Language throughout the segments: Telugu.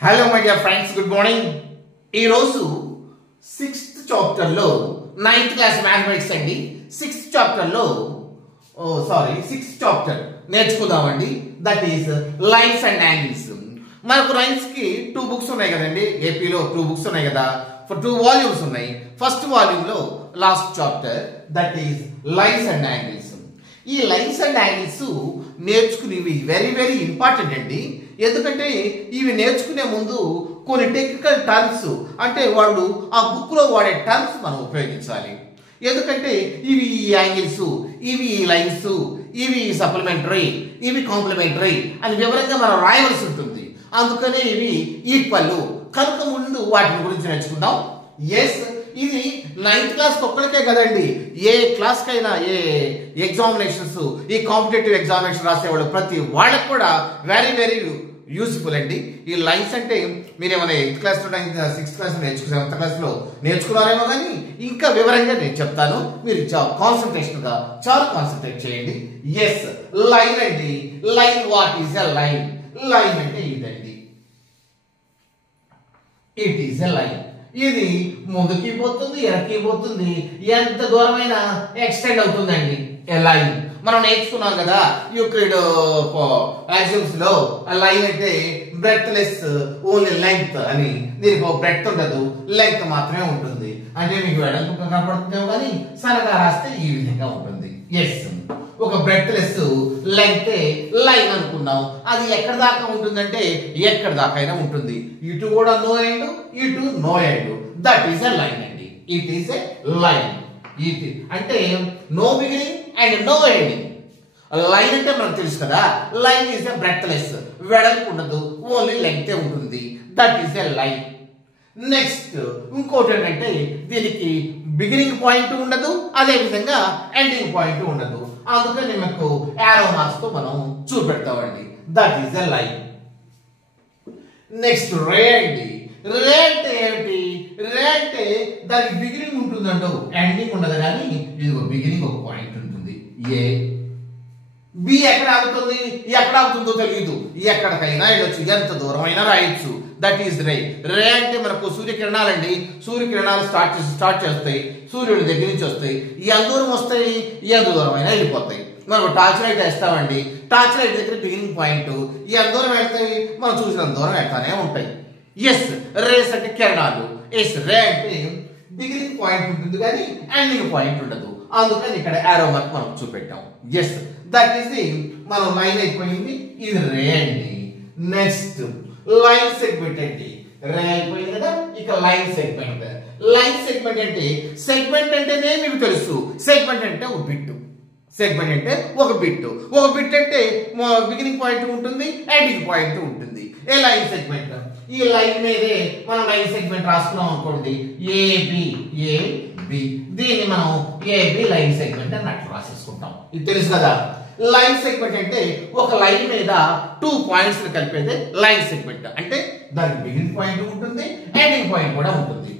Hello my dear friends, good morning. ఈరోజు 6th చాప్టర్లో 9th క్లాస్ మ్యాథమెటిక్స్ అండి. 6th చాప్టర్ నేర్చుకుందామండి. That is lines and angles. మనకు లైన్స్ కి 2 బుక్స్ ఉన్నాయి కదండి. ఏపీలో 2 బుక్స్ ఉన్నాయి కదా, 2 వాల్యూమ్స్ ఉన్నాయి. ఫస్ట్ వాల్యూమ్ లో last chapter that is lines and angles. ఈ లైన్స్ అండ్ యాంగిల్స్ నేర్చుకునేవి వెరీ వెరీ ఇంపార్టెంట్ అండి. ఎందుకంటే ఇవి నేర్చుకునే ముందు కొన్ని టెక్నికల్ టర్మ్స్, అంటే వాళ్ళు ఆ బుక్ లో వాడే టర్మ్స్ మనం ఉపయోగించాలి. ఎందుకంటే ఇవి యాంగిల్స్, ఇవి లైన్స్, ఇవి సప్లిమెంటరీ, ఇవి కాంప్లిమెంటరీ అని వివరంగా మనం రాయవలసి ఉంటుంది. అందుకనే ఇవి ఈక్వల్ కనుక ముందు వాటి గురించి నేర్చుకుందాం. ఎస్, ఇది 9th క్లాస్ ఒక్కడికే కదండి, ఏ క్లాస్ కైనా, ఏ ఎగ్జామినేషన్స్, ఈ కాంపిటేటివ్ ఎగ్జామినేషన్ రాసేవాళ్ళు ప్రతి వాళ్ళకు కూడా వెరీ వెరీ యూస్ఫుల్ అండి. ఈ లైన్స్ అంటే మీరు ఏమైనా 8th class 6th class 7th class లో నేర్చుకున్నారేమో, కానీ ఇంకా వివరంగా నేను చెప్తాను. మీరు కాన్సన్ట్రేషన్ గా చాలా కాన్సన్ట్రేట్ చేయండి. ఎస్, లైన్ అండి. Line, what is a line? Line అంటే ఇదండి, ఇట్ ఈస్ ఎ లైన్. ఇది ముందుకి పోతుంది, వెనక్కి పోతుంది, ఎంత దూరమైనా ఎక్స్టెండ్ అవుతుందండి. ఏ లైన్ మనం నేర్చుకున్నాం కదా యూక్లిడ్ యాక్సిమ్స్ లో. లైన్ అంటే బ్రెత్ లెస్ ఓన్లీ లెంగ్త్ అని. దీనికి బ్రెత్ ఉండదు, లెంగ్త్ మాత్రమే ఉంటుంది. అంటే మీకు వెడల్పు కనపడుతుందేమో, కానీ సరగా రాస్తే ఈ విధంగా ఉంటుంది. ఎస్, ఒక బ్రెత్ లెస్ లెంగ్త్ లైన్ అనుకున్నాం. అది ఎక్కడ దాకా ఉంటుందంటే ఎక్కడ దాకా అయినా ఉంటుంది. ఇటు కూడా నో ఎండ్, ఇటు no end. That is a line అండి. It is a line. It అంటే no beginning and no ending. Line అంటే మనకు తెలుసు కదా, line is a breadthless, వెడల్పు ఉండదు, ఓన్లీ లెంగ్త్ ఉంటుంది. That is a line. Next ఇంకోటి ఏంటంటే దీనికి బిగినింగ్ పాయింట్ ఉండదు, అదే విధంగా ఎండింగ్ పాయింట్ ఉండదు. అందుకని మనకు యారో మార్క్స్ తో మనం చూపెడతామండి. That is a line. Next ray అండి. రే అంటే ఏమిటి? రే అంటే దానికి బిగినింగ్ ఉంటుందంటూ ఎండింగ్ ఉండదు, కానీ ఇదిగో బిగినింగ్ ఒక పాయింట్ ఉంటుంది. ఏ బి ఎక్కడ ఆగుతుంది, ఎక్కడ ఆగుతుందో తెలియదు, ఎక్కడికైనా వెళ్ళొచ్చు, ఎంత దూరం అయినా రాయొచ్చు. దట్ ఈస్ రే. రే అంటే మనకు సూర్యకిరణాలండి. సూర్యకిరణాలు స్టార్ట్ చేస్తాయి, సూర్యుడి దగ్గర నుంచి వస్తాయి. ఎంత దూరం వస్తాయి, ఎంత దూరం అయినా వెళ్ళిపోతాయి. మనం టార్చ్ లైట్ వేస్తామండి, టార్చ్ లైట్ దగ్గర బిగినింగ్ పాయింట్, ఎంత దూరం వెళ్తాయి, మనం చూసినంత దూరం వెళ్తానే ఉంటాయి. ఎస్, రేస్ అంటే కిరణాలు. ఎస్, రే అంటే బిగినింగ్ పాయింట్ ఉంటుంది, కానీ ఎండింగ్ పాయింట్ ఉండదు. అందుకని ఇక్కడ యారో మార్క్ మనం చూపెట్టాం. ఎస్, దట్ ఈస్ ది మనం లైన్ అయిపోయింది. ఇది రే అండి. నెక్స్ట్ లైన్ సెగ్మెంట్ అండి. రే అయిపోయింది కదా, ఇక లైన్ సెగ్మెంట్. లైన్ సెగ్మెంట్ అంటేనే మీకు తెలుసు, సెగ్మెంట్ అంటే ఒక బిట్టు. సెగ్మెంట్ అంటే ఒక బిట్టు. ఒక బిట్ అంటే బిగినింగ్ పాయింట్ ఉంటుంది, ఎండింగ్ పాయింట్ ఉంటుంది. ఏ లైన్ సెగ్మెంట్. ఈ లైన్ మీదే మనం లైన్ సెగ్మెంట్ రాసుకున్నాం అనుకోండి, ఏబి. దీన్ని మనం ఏబి లైన్ సెగ్మెంట్ అని అట్లా రాసేసుకుంటాం. ఇది తెలుసు కదా. లైన్ సెగ్మెంట్ అంటే ఒక లైన్ మీద 2 పాయింట్స్ కలిపేదే లైన్ సెగ్మెంట్. అంటే దానికి బిగినింగ్ పాయింట్ ఉంటుంది, ఎండింగ్ పాయింట్ కూడా ఉంటుంది.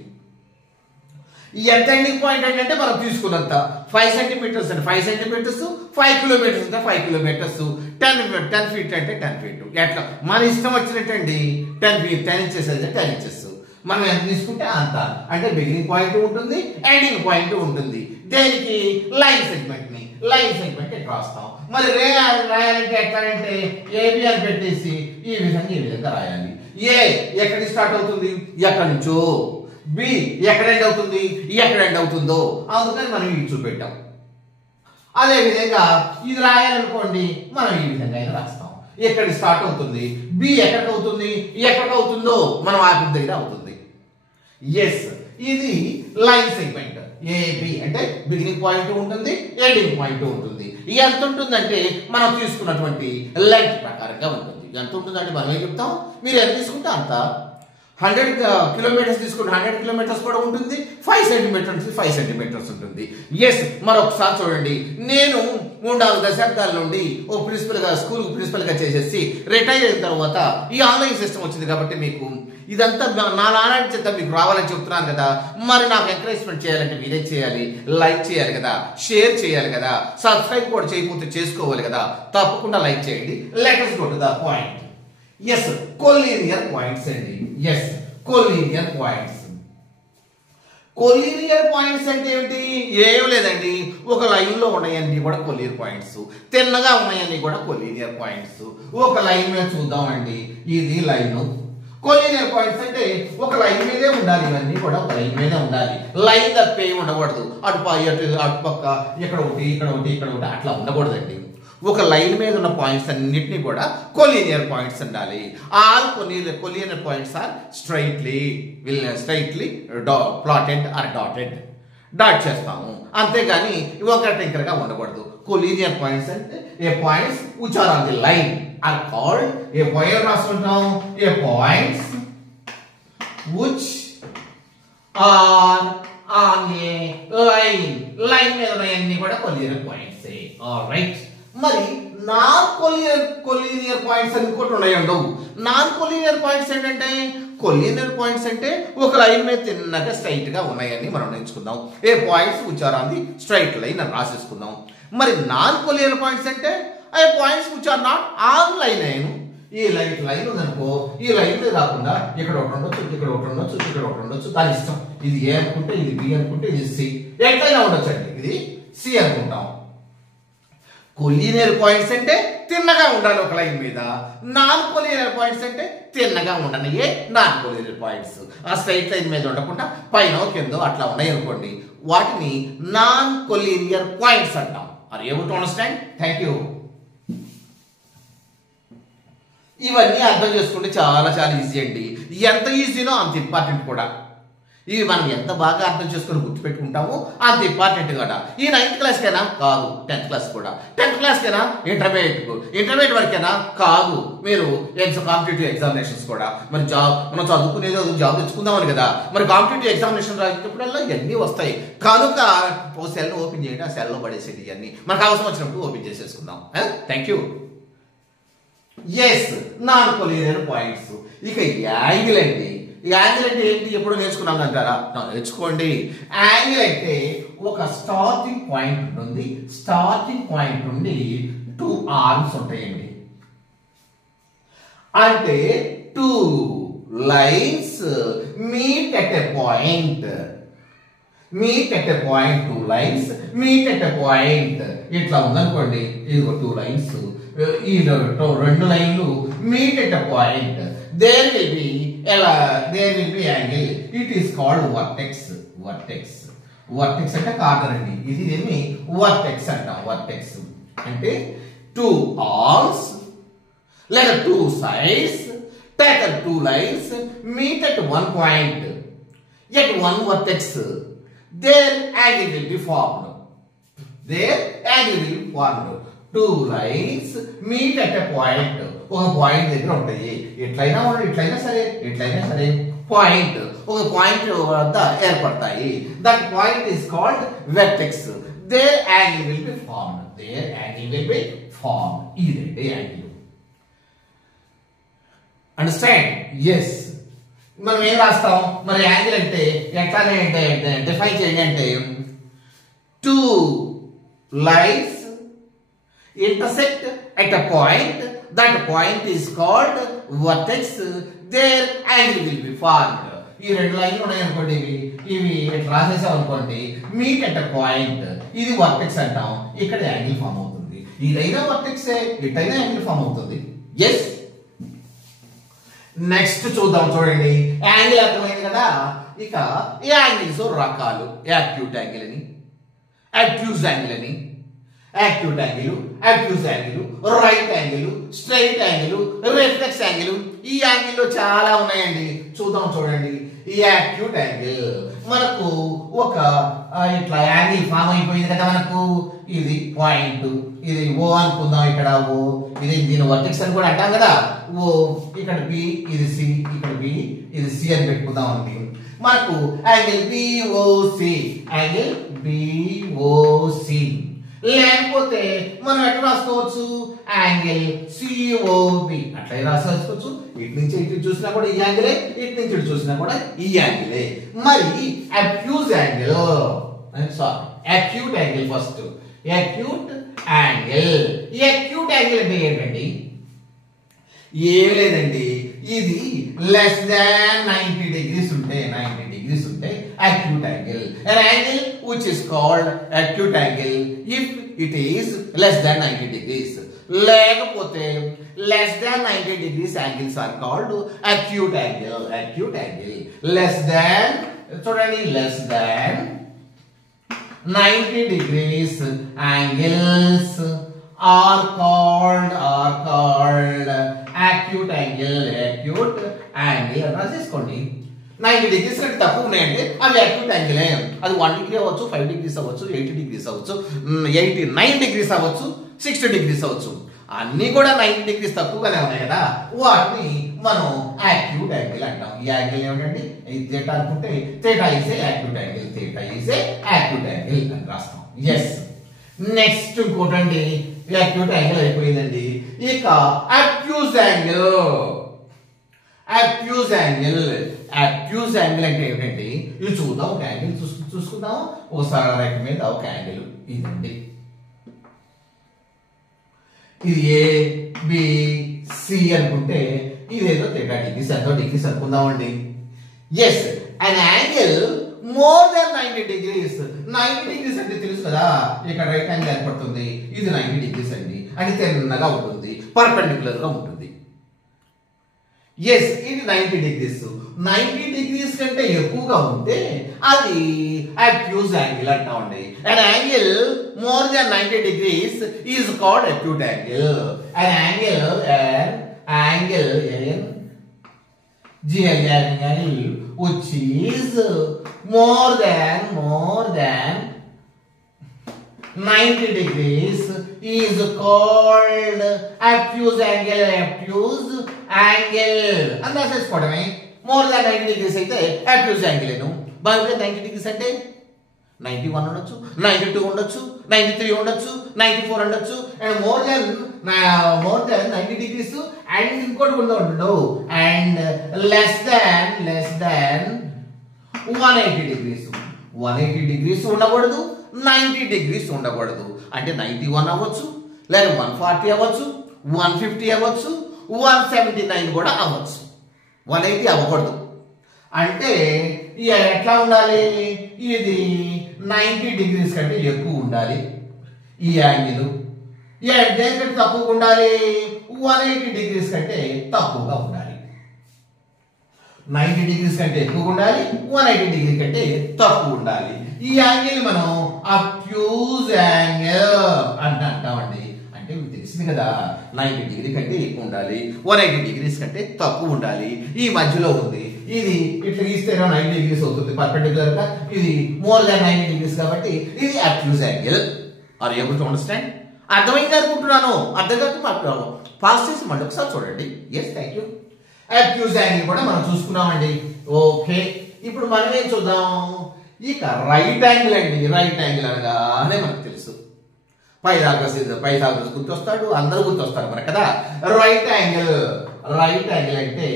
ఎంత ఎండింగ్ పాయింట్ అంటే మనం తీసుకున్నంత 5 సెంటీమీటర్స్ అంటే 5 సెంటీమీటర్స్, 5 కిలోమీటర్స్ అంటే 5 కిలోమీటర్స్, 10 ఫీట్ అంటే 10 ఫీట్. ఎట్లా మన ఇష్టం వచ్చినట్టండి. 10 ఇంచెస్ అయితే 10 ఇంచెస్ మనం ఎంత తీసుకుంటే అంత. అంటే బిగినింగ్ పాయింట్ ఉంటుంది, ఎండింగ్ పాయింట్ ఉంటుంది. దేనికి? లైన్ సెగ్మెంట్ ని. లైన్ సెగ్మెంట్ ఎట్లా రాస్తాం? మరి రే రాయాలంటే ఎట్లా అంటే ఏబి అని పెట్టేసి ఈ విధంగా రాయాలి. ఏ ఎక్కడి స్టార్ట్ అవుతుంది, ఎక్కడి నుంచో. బి ఎక్కడ ఎండ్ అవుతుంది, ఎక్కడ ఎండ్ అవుతుందో. అందుకని మనం ఇవి చూపెట్టాం. అదే విధంగా ఇది రాయాలనుకోండి, మనం ఈ విధంగా అయినా రాస్తాం. ఎక్కడ స్టార్ట్ అవుతుంది, బి ఎక్కడికి అవుతుంది, ఎక్కడికి అవుతుందో మనం ఆపి దగ్గర అవుతుంది. ఎస్, ఇది లైన్ సెగ్మెంట్. ఏబి అంటే బిగినింగ్ పాయింట్ ఉంటుంది, ఎండింగ్ పాయింట్ ఉంటుంది. ఎంత ఉంటుందంటే మనం తీసుకున్నటువంటి లెంగ్త్ ప్రకారంగా ఉంటుంది. ఎంత ఉంటుందంటే మనం ఏం చెప్తాం, మీరు ఎంత తీసుకుంటే అంత. 100 కిలోమీటర్స్ తీసుకుంటే 100 కిలోమీటర్స్ కూడా ఉంటుంది, 5 సెంటీమీటర్స్ 5 సెంటీమీటర్స్ ఉంటుంది. ఎస్, మరొకసారి చూడండి. నేను 3-4 దశాబ్దాల నుండి స్కూల్ ప్రిన్సిపల్ గా చేసేసి రిటైర్ అయిన తర్వాత ఈ ఆన్లైన్ సిస్టమ్ వచ్చింది కాబట్టి మీకు ఇదంతా నా నారాయణ చేత మీకు రావాలని చెప్తున్నాను కదా. మరి నాకు ఎంకరేజ్మెంట్ చేయాలంటే మీరే చేయాలి. లైక్ చేయాలి కదా, షేర్ చేయాలి కదా, సబ్స్క్రైబ్ కూడా చేయకపోతే చేసుకోవాలి కదా. తప్పకుండా లైక్ చేయండి. Let us go to the point. Yes collinear points అండి. Yes collinear points. Collinear points అంటే ఏమిటి? ఏం లేదండి, ఒక లైన్ లో ఉన్నాయన్నీ కూడా కొలీనియర్ పాయింట్స్, తిన్నగా ఉన్నాయన్నీ కూడా కొలీనియర్ పాయింట్స్. ఒక లైన్ మీద చూద్దామండి, ఇది లైన్. కొలీనియర్ పాయింట్స్ అంటే ఒక లైన్ మీదే ఉండాలి, ఇవన్నీ కూడా ఒక లైన్ మీదే ఉండాలి, లైన్ తప్పే ఉండకూడదు. అటు పక్క ఇక్కడ ఒకటి ఇక్కడ ఒకటి ఇక్కడ ఒకటి అట్లా ఉండకూడదండి. ఒక లైన్ మీద ఉన్న పాయింట్స్ అన్నిటినీ కూడా కొలీనియర్ పాయింట్స్ ఉండాలి. All collinear points are straightly plotted or dotted. Dot చేస్తాము, అంతేగాని ఒకటి ఇంకరగా ఉండకూడదు. కొలీనియర్ పాయింట్స్ అంటే a points which are on the line are called a point రాసుకుంటాం. A points which are on a line, line మీద ఉన్నాయన్నీ కూడా కొలీనియర్ పాయింట్స్. ఆల్రైట్. మరి నాన్ కొలీనియర్ పాయింట్స్ అని కూడా ఉన్నాయండి. నాన్ కొలీనియర్ పాయింట్స్ ఏంటంటే, కొలీనియర్ పాయింట్స్ అంటే ఒక లైన్ మీద తిన్నగా స్ట్రైట్ గా ఉన్నాయని మనం నేర్చుకుందాం. A points which are on the straight line అని రాసేసుకుందాం. మరి నాన్ కొలీనియర్ పాయింట్స్ అంటే a points which are not on line. ఈ లైన్ ఉందనుకో, ఈ లైన్ మీద కాకుండా ఇక్కడ ఒకటి ఉండొచ్చు, ఇక్కడ ఒకటి ఉండొచ్చు, ఇక్కడ ఒకటి ఉండొచ్చు, దాని ఇష్టం. ఇది ఏ అనుకుంటే, ఇది బి అనుకుంటే, ఇది సి, ఎట్లయినా ఉండొచ్చు అండి. ఇది సి అనుకుంటాం. కొలీనియర్ పాయింట్స్ అంటే తిన్నగా ఉండాలి ఒక లైన్ మీద. నాన్ కొలీనియర్ పాయింట్స్ అంటే తిన్నగా ఉండని ఏ నాన్ కొలీనియర్ పాయింట్స్. ఆ స్ట్రైట్ లైన్ మీద ఉండకుండా పైన కిందో అట్లా ఉన్నాయి అనుకోండి, వాటిని నాన్ కొలీనియర్ పాయింట్స్ అంటాం. Are you able to understand? Thank you. ఇవన్నీ అర్థం చేసుకుంటే చాలా చాలా ఈజీ అండి. ఎంత ఈజీనో అంత ఇంపార్టెంట్ కూడా. ఇవి మనం ఎంత బాగా అర్థం చేసుకుని గుర్తుపెట్టుకుంటామో అంత ఇంపార్టెంట్ కదా. ఈ 9th క్లాస్ కైనా కాదు, 10th క్లాస్ కూడా. 10th క్లాస్ కైనా ఇంటర్మీడియట్ వరకైనా కాదు. మీరు కాంపిటేటివ్ ఎగ్జామినేషన్స్ కూడా మరి మనం చదువుకునేది జాబ్ తెచ్చుకుందామని కదా. మరి కాంపిటేటివ్ ఎగ్జామినేషన్ రాసేటప్పుడల్లా ఇవన్నీ వస్తాయి కనుక ఓ సెల్ ఓపెన్ చేయండి, ఆ సెల్లో పడేసేది ఇవన్నీ మనకు అవసరం వచ్చినప్పుడు ఓపెన్ చేసేసుకుందాం. Thank you. Yes non collinear points. ఇక యాంగిల్ అండి. యాంగిల్ అంటే ఏంటి? ఎప్పుడు నేర్చుకున్నాం అంటారా? నేర్చుకోండి. యాంగిల్ అంటే ఒక స్టార్టింగ్ పాయింట్ ఉంటుంది, స్టార్టింగ్ పాయింట్ నుండి 2 ఆర్మ్స్ ఉంటాయండి. అంటే 2 lines meet at a point. Meet at a point, 2 lines meet at a point. ఇట్లా ఉందనుకోండి, ఇదిగో 2 లైన్స్, ఈ 2 లైన్లు meet at a point. There will be angle. It is called vertex. Vertex అంటే కార్నర్ అండి. ఇది దీన్ని vertex అంటాం. vertex అంటే 2 arms లేదా 2 sides taken 2 lines meet at one point at one vertex. Their angle will be formed. 2 lines meet at a point. ఒక పాయింట్ దగ్గర ఉంటాయి. ఎట్లయినా సరే పాయింట్, ఒక పాయింట్ వద్ద ఏర్పడతాయి. That point is called vertex. There angle will be formed. ఈ రెండు యాంగిల్. అండర్స్టాండ్? ఎస్. మనం ఏం రాస్తాం మరి? యాంగిల్ అంటే ఎట్లానే డిఫైన్ చేయండి అంటే 2 lines intersect at a point. That point is called vertex. Their angle will be formed. ఈ 2 లైన్లు ఉన్నాయి అనుకోండి, ఇవి ఇట్లా రాసేసాం అనుకోండి, మీట్ ఎట్ పాయింట్. ఇది వర్టెక్స్ అంటాం. ఇక్కడ యాంగిల్ ఫామ్ అవుతుంది. ఇదైనా వర్టెక్స్, ఇటైనా యాంగిల్ ఫామ్ అవుతుంది. ఎస్. నెక్స్ట్ చూద్దాం. చూడండి, యాంగిల్ అర్థమైంది కదా. ఇక యాంగిల్స్ రకాలు. యాక్యూట్ యాంగిల్ అని, యాక్యూజ్ యాంగిల్ అని, యాక్యూట్ యాంగిల్, యాక్యూజ్ angle, right angle, straight angle, reflex angle. ఈ యాంగిల్ చాలా ఉన్నాయండి. చూద్దాం. చూడండి, ఈ యాక్యూట్ యాంగిల్ మనకు ఒక ఇట్లా యాంగిల్ ఫామ్ అయిపోయింది కదా. మనకు ఇది పాయింట్, ఇది ఓ అనుకుందాం. ఇక్కడ ఓ, ఇది దీని వర్టెక్స్ అని కూడా అంటాం కదా. ఓ, ఇక్కడ బి, ఇది సి, ఇక్కడ బి, ఇది సి అని పెట్టుకుందాం అండి. మనకు యాంగిల్ బిఓసి, యాంగిల్ బిఓసి. లేకపోతే మనం ఎట్లా రాసుకోవచ్చు? యాంగిల్ సిఓబి అట్లా రాసుకోవచ్చు. ఇటు నుంచి ఇటు చూసినా కూడా ఈ యాంగిలే, ఇటు నుంచి ఇటు చూసినా కూడా ఈ యాంగిలే. మరి acute angle, acute angle first. Acute angle. ఈ అక్యూట్ యాంగిల్ అంటే ఏంటండి? ఏం లేదండి, ఇది లెస్ దాన్ 90 degrees ఉంటే acute angle. An angle which is called acute angle if it is less than 90 degrees. లేకపోతే less than 90 degrees angles are called acute angle. Less than, చూడండి, less than 90 degrees angles are called acute angle రాసేసుకోండి. 90 degrees కంటే తక్కువ ఉన్నాయంటే అవి acute angle. అది 1 degree అవ్వచ్చు, 5 degrees అవ్వచ్చు, 80 degrees అవ్వచ్చు, 89 degrees అవ్వచ్చు, 60 degrees అవ్వచ్చు. అన్ని కూడా 90 degrees తక్కువగానే ఉన్నాయి కదా, వాటిని మనం acute angle అంటాం. ఈ యాంగిల్ ఏమిటండి, థీటా అనుకుంటే theta is a acute angle అని రాస్తాం. ఎస్. నెక్స్ట్ ఇంకోటండి, acute angle అయిపోయిందండి. ఇక అక్యూజ్ యాంగిల్ అంటే ఏమిటండి, ఇది చూద్దాం. ఒక యాంగిల్ చూసుకుందాం. ఓ సరళ రేఖ మీద ఒక యాంగిల్ ఇదండి, ఇది ABC అనుకుంటే ఇదేదో 30 degrees ఎంతో డిగ్రీస్ అనుకుందామండి. Yes, an angle more than 90 degrees. 90 degrees అంటే తెలుసు కదా, ఇక్కడ రైట్ యాంగిల్ ఏర్పడుతుంది. ఇది 90 degrees అండి, అంటే తిన్నగా ఉంటుంది, పర్పెండిక్యులర్ గా ఉంటుంది. ఎస్, ఇది 90 degrees. 90 degrees కంటే ఎక్కువగా ఉంటే అది అక్యూజ్ యాంగిల్ అంటామండి. An angle more than 90 degrees is called acute angle. An angle which is more than 90 degrees is called acute angle. And that's it for me. More than 90 degrees అయితే acute angle ను. బాగా 90 degrees అంటే 91 ఉండొచ్చు, 92 ఉండొచ్చు, 93 ఉండొచ్చు, 94 ఉండొచ్చు. And more than 90 degrees and ఇంకోటి కూడా ఉండవు. And less than 180 degrees. 180 degrees ఉండకూడదు, 90 degrees ఉండకూడదు. అంటే 91 అవ్వచ్చు, లేదా 140 అవ్వచ్చు, 150 అవ్వచ్చు, 179 కూడా అవ్వచ్చు. 180 అవ్వకూడదు. అంటే ఎట్లా ఉండాలి, ఇది 90 degrees కంటే ఎక్కువ ఉండాలి ఈ యాంగిల్. దేనికంటే తక్కువగా ఉండాలి, 180 degrees కంటే తక్కువగా ఉండాలి. 90 degrees కంటే ఎక్కువ ఉండాలి, 180 degrees కంటే తక్కువ ఉండాలి. ఈ యాంగిల్ మనం అక్యూజ్ యాంగిల్ అని అంటామండి. అంటే మీకు తెలిసింది కదా, 90 degree కంటే ఎక్కువ ఉండాలి, 180 degrees కంటే తక్కువ ఉండాలి. ఈ మధ్యలో ఉంది. ఇది ఇట్లా గీస్తే 90 degrees అవుతుంది పర్పెండిక్యులర్ గా. ఇది మోర్ దాన్ 90 degrees కాబట్టి ఇది acute angle. Are you able to understand? అర్థమైంది అనుకుంటున్నాను. అర్థం కాదు మాట్లాడము. పాస్ చేసి మళ్ళీ ఒకసారి చూడండి. Yes, thank you. Acute angle కూడా మనం చూసుకున్నామండి. ఓకే, ఇప్పుడు మనం ఏం చూద్దాం. ఇక రైట్ యాంగిల్ అండి. రైట్ యాంగిల్ అనగానే మనకు తెలుసు, పైథాగరస్ గుర్తొస్తాడు, అందరూ గుర్తొస్తారు మనకు కదా. రైట్ యాంగిల్ అంటే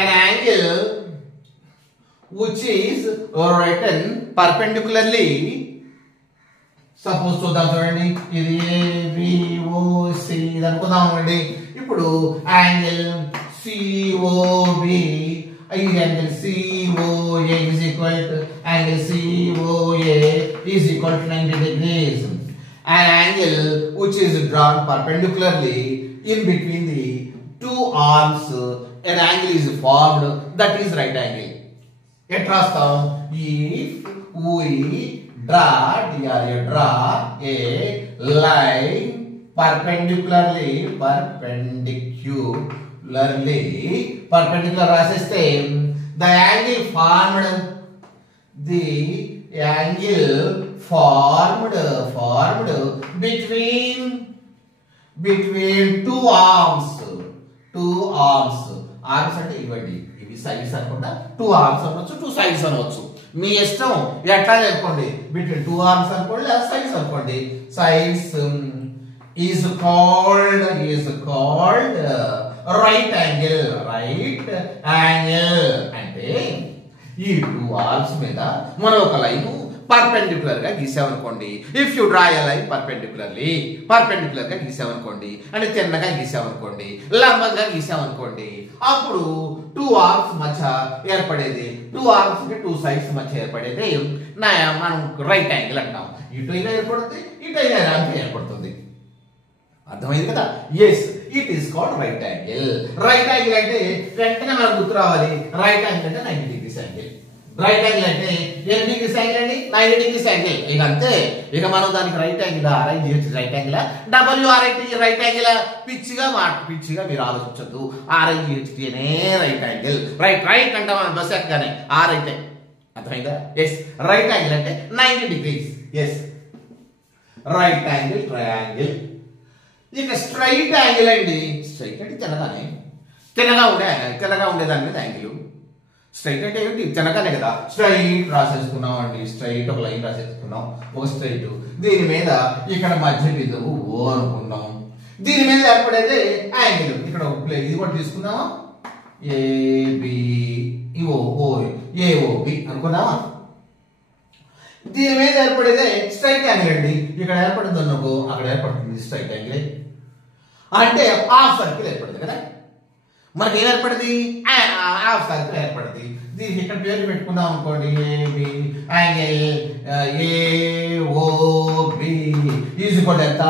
an angle which is written perpendicularly. Suppose చూద్దాం, చూడండి, ఇది ABOC అనుకుందామండి. ఇప్పుడు యాంగిల్ COB, ఈ యాంగిల్ COA is equal to angle COA is equal to 90 degrees. An angle which is drawn perpendicularly in between the two arms, an angle is formed, that is right angle. It రాస్తాం. If we draw a line perpendicularly రాసేస్తే the angle formed between two arms. Arms అంటే ఇవ్వండి, ఇవి సైడ్స్ అనుకుంటా. 2 arms అనవచ్చు, 2 sides అనవచ్చు, మీ ఇష్టం. ఎట్లా చెప్పుకోండి, బిట్వీన్ 2 arms అనుకోండి, లేదా సైడ్స్ అనుకోండి. Sides is called right angle. అంటే ఈ 2 arms మీద మనం ఒక లైన్ పర్పెండిక్యులర్ గా గీసామనుకోండి, if you draw a line perpendicular గా గీసామనుకోండి, అంటే తిన్నగా గీసామనుకోండి, లంబంగా గీసామనుకోండి, అప్పుడు టూ ఆర్మ్స్ మధ్య ఏర్పడేది, టూ ఆర్మ్స్ అంటే టూ సైడ్స్ మధ్య ఏర్పడేది మనం రైట్ యాంగిల్ అంటాం. ఇటు అయినా ఏర్పడుతుంది, ఇటు అయినా ఏర్పడుతుంది. అర్థమైంది కదా? Yes, it is called right angle. Right angle అంటే వెంటనే మనకు గుర్తు రావాలి, రైట్ యాంగిల్ అంటే 90 degrees యాంగిల్. రైట్ యాంగిల్ అంటే ఎన్ని డిగ్రీస్ యాంగిల్ అండి? 90 degrees యాంగిల్. ఇక అంతే, ఇక మనం దానికి రైట్ యాంగిల్ అరేంజ్ చేయొచ్చు. Right angle WRIT right angle పిచ్చిగా మీరు ఆలోచించద్దు. RIGHT అనే రైట్ యాంగిల్. రైట్ అంటే మనం బస్ ఎక్కగానే ఆర్ అయితే అర్థమైందా? ఎస్, రైట్ యాంగిల్ అంటే 90 degrees. Yes, right angle triangle. ఇక స్ట్రైట్ యాంగిల్ అండి. స్ట్రైట్ అంటే తిన్నగా ఉండేదాని మీద యాంగిల్. స్ట్రైట్ అంటే ఏంటి? తినగానే కదా. స్ట్రైట్ రాసేసుకున్నాం అండి, స్ట్రైట్ ఒక లైన్ రాసేసుకున్నాం, ఒక స్ట్రైట్. దీని మీద ఇక్కడ మధ్య బిందువు ఓ అనుకున్నాం, దీని మీద ఏర్పడేది యాంగిల్. ఇక్కడ ఇది కూడా తీసుకున్నామా, ఏఓబి అనుకున్నామా. దీని మీద ఏర్పడేదే స్ట్రైట్ యాంగిల్ అండి. ఇక్కడ ఏర్పడుతుంది అనుకో, అక్కడ ఏర్పడుతుంది స్ట్రైట్ యాంగిల్. అంటే హాఫ్ సర్కిల్ ఏర్పడుతుంది కదా. మనకి ఏం ఏర్పడింది? హాఫ్ సర్కిల్ ఏర్పడింది. దీనికి ఇక్కడ పేరు పెట్టుకున్నాం అనుకోండి, AB angle AOB is equal ఎంత?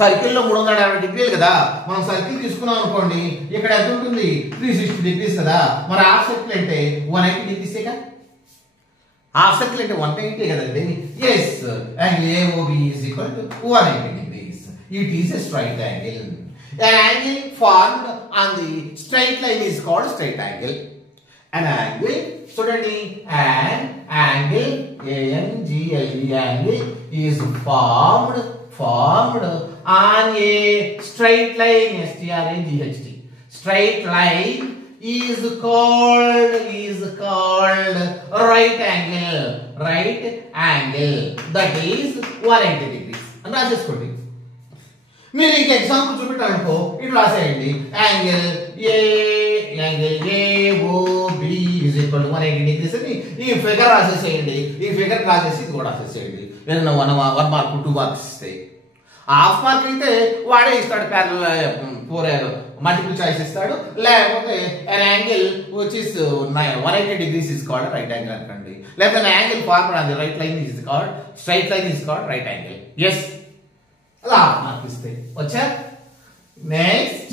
సర్కిల్ లో 360 degrees కదా. మనం సర్కిల్ తీసుకున్నాం అనుకోండి, ఇక్కడ ఎంత ఉంటుంది? 360 degrees కదా. మరి హాఫ్ సర్కిల్ అంటే 180 degrees కదా. హాఫ్ సర్కిల్ అంటే 180 కదండి. Yes, angle AOB is equal to 180 degrees. It is a straight angle. An angle formed on the straight line is called straight angle. An angle, చూడండి, an angle angle is formed on a straight line. STRAGHT. Straight line is called right angle. That is 180 degrees. అని రాసేసుకోండి. మీరు ఇంక ఎగ్జాంపుల్ చూపెట్టాలనుకో, ఇటు రాసేయండి, angle AOB is equal to 180 degrees అని ఈ ఫిగర్ రాసేసేయండి. ఈ ఫిగర్ రాసేసి ఇది కూడా రాసేసేయండి. ఏదైనా 1 మార్క్ 2 మార్క్స్ ఇస్తాయి. హాఫ్ మార్క్ అయితే వాడే ఇస్తాడు, ప్యారలల్ మల్టిపుల్ చాయిస్ ఇస్తాడు. లేకపోతే an angle which is 180 degrees is called right angle అనుకోండి. లేకపోతే an angle formed on the right line is called straight line is called right angle. Yes, అలా మార్క్ ఇస్తాయి. వచ్చా? నెక్స్ట్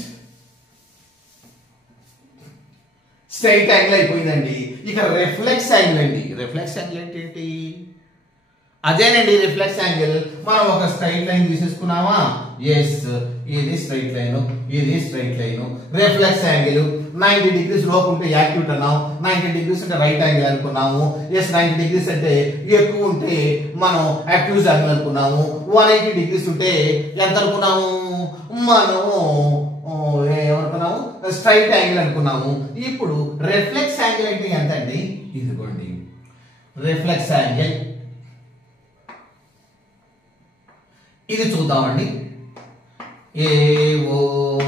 స్ట్రైట్ యాంగిల్ అయిపోయిందండి. ఇక రిఫ్లెక్స్ యాంగిల్ అండి. రిఫ్లెక్స్ యాంగిల్ ఏంటి? అదేనండి రిఫ్లెక్స్ యాంగిల్. మనం ఒక స్ట్రైట్ లైన్ తీసేసుకున్నామా? ఎస్, ఇది స్ట్రైట్ లైన్, ఇది straight line. Reflex angle 90 degrees లోపు ఉంటే యాక్యూట్ అన్నాం, 90 degrees అంటే రైట్ యాంగిల్ అనుకున్నాము. ఎస్, 90 degrees అంటే ఎక్కువ ఉంటే మనం యాక్యూజ్ యాంగిల్ అనుకున్నాము. 180 degrees ఉంటే ఎంత అనుకున్నాము? మనము ఏమనుకున్నాము? స్ట్రైట్ యాంగిల్ అనుకున్నాము. ఇప్పుడు రిఫ్లెక్స్ యాంగిల్ అంటే ఎంత అండి? ఇదిగోండి రిఫ్లెక్స్ యాంగిల్. ఇది చూద్దామండి. ఏఓ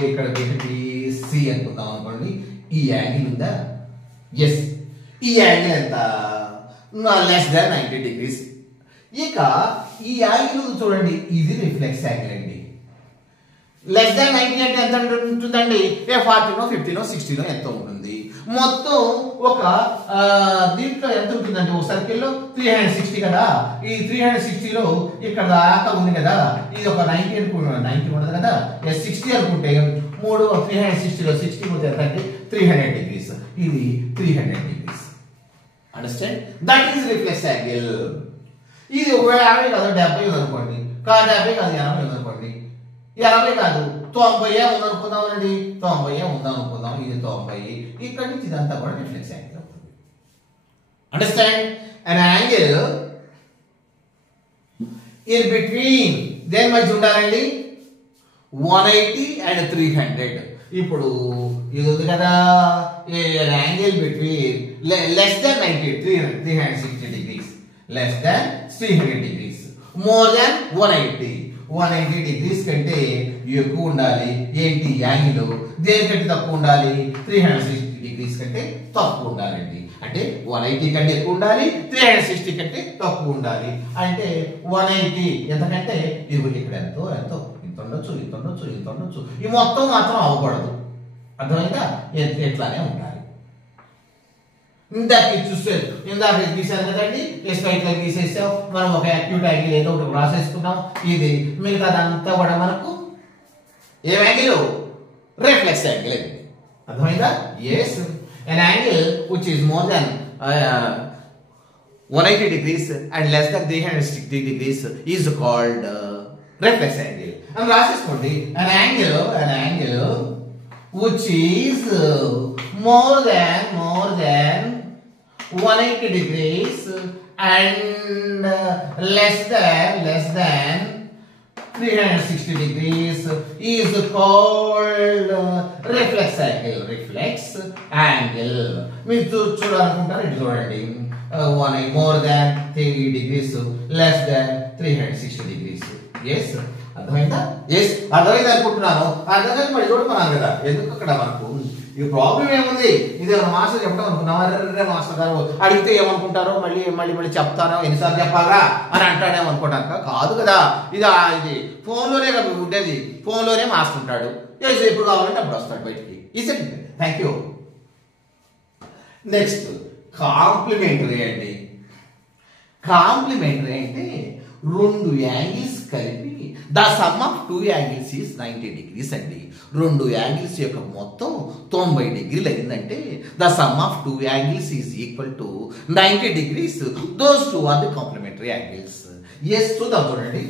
ఇక్కడ పెట్టి సి అనుకుందాం అనుకోండి. ఈ యాంగిల్ ఉందా? ఎస్, ఈ యాంగిల్ ఎంత? Less than 90 degrees. ఇక ఈ యాంగిల్ చూడండి, ఇది రిఫ్లెక్స్ యాంగిల్ అండి. లెస్ దాన్ 90 అంటే ఎంత ఉంటుందండి? 40 50 60 ఎంత ఉంటుంది? మొత్తం ఒక దీంట్లో ఎంత ఉంటుందంటే, ఒక సర్కిల్లో 360 కదా. ఈ 360లో ఇక్కడ దాకా ఉంది కదా, ఇది ఒక 90 అనుకుంటున్నాను. 90 ఉండదు కదా. 60 అనుకుంటే 360లో 60 పోతే ఎంత అంటే 300 degrees. ఇది 300 degrees. Understand? That is reflex angle. ఇది ఒకవేళ 50 కాదు 70 ఉంది అనుకోండి, 70 కాదు 80 ఉంది అనుకోండి, 80 కాదు 90 ఉంది అనుకుందాం అండి, 90 ఉంది అనుకుందాం. ఇది 90. ఇక్కడ నుంచి ఇదంతా కూడా రిఫ్లెక్స్ యాంగిల్ అవుతుంది. Understand? an angle in between దేని మధ్య ఉండాలండి? 180 and 300. ఇప్పుడు ఇది ఉంది కదా, an angle between less than 90 360 degrees, less than 300 degrees, more than 180 degrees కంటే ఎక్కువ ఉండాలి. ఏంటి యాంగిల్? దేనికంటే తక్కువ ఉండాలి? 360 డిగ్రీస్ కంటే తక్కువ ఉండాలండి. అంటే 180 కంటే ఎక్కువ ఉండాలి, 360 కంటే తక్కువ ఉండాలి. అంటే 180 ఎంతకంటే ఇది ఇక్కడ ఎంతో ఎంతో ఇంత ఉండొచ్చు, ఇంత ఉండొచ్చు, ఇంత ఉండొచ్చు, ఈ మొత్తం మాత్రం అవ్వకూడదు. అర్థమైందా? ఎట్లానే ఉండాలి. ఇందాక చూసారు, ఇందాక గీసాను కదండి, ఇట్లా గీసేసాం. మనం ఒక యాక్యూట్ యాంగిల్ ఏదో ఒకటి రాసేసుకున్నాం. ఇది మిగతాదంతా కూడా మనకు ఏ యాంగిల్? రిఫ్లెక్స్ యాంగిల్ అండి. అర్థమైందా? Yes, an angle which is more than 180 degrees and less than 360 degrees is called reflex angle. And రాసేసుకోండి, an angle which is more than 180 degrees and less than 360 degrees is called reflex angle. మీరు చూడాలనుకుంటారు, ఇటు చూడండి. more than 3 degrees, less than 360 degrees. yes, అర్థమైందా? ఎస్, అర్థమైంది అనుకుంటున్నాను. అర్థమైంది మళ్ళీ చూడమన్నాను కదా, ఎందుకు అక్కడ మనకు ఈ ప్రాబ్లం ఏముంది? ఇది మాస్టర్ చెప్పడం అనుకున్నాం. మాస్టర్ గారు అడిగితే ఏమనుకుంటారో, మళ్ళీ మళ్ళీ మళ్ళీ చెప్తారో, ఎన్నిసార్లు చెప్పాలా అని అంటాడేమో అనుకుంటాను. కాదు కదా, ఇది ఫోన్లోనే కదా ఉండేది. ఫోన్లోనే మాస్టర్ ఉంటాడు, ఎప్పుడు కావాలంటే అప్పుడు వస్తాడు బయటికి. Is it? Thank you. Next complementary అండి. కాంప్లిమెంటరీ అంటే రెండు యాంగిల్స్ కలిపి the sum of 2 angles is 90 degrees అండి. రెండు యాంగిల్స్ యొక్క మొత్తం 90 degrees అయిందంటే the sum of 2 angles is equal to 90 degrees. Those 2 are the complementary angles. Yes, చూద్దాం. చూడండి,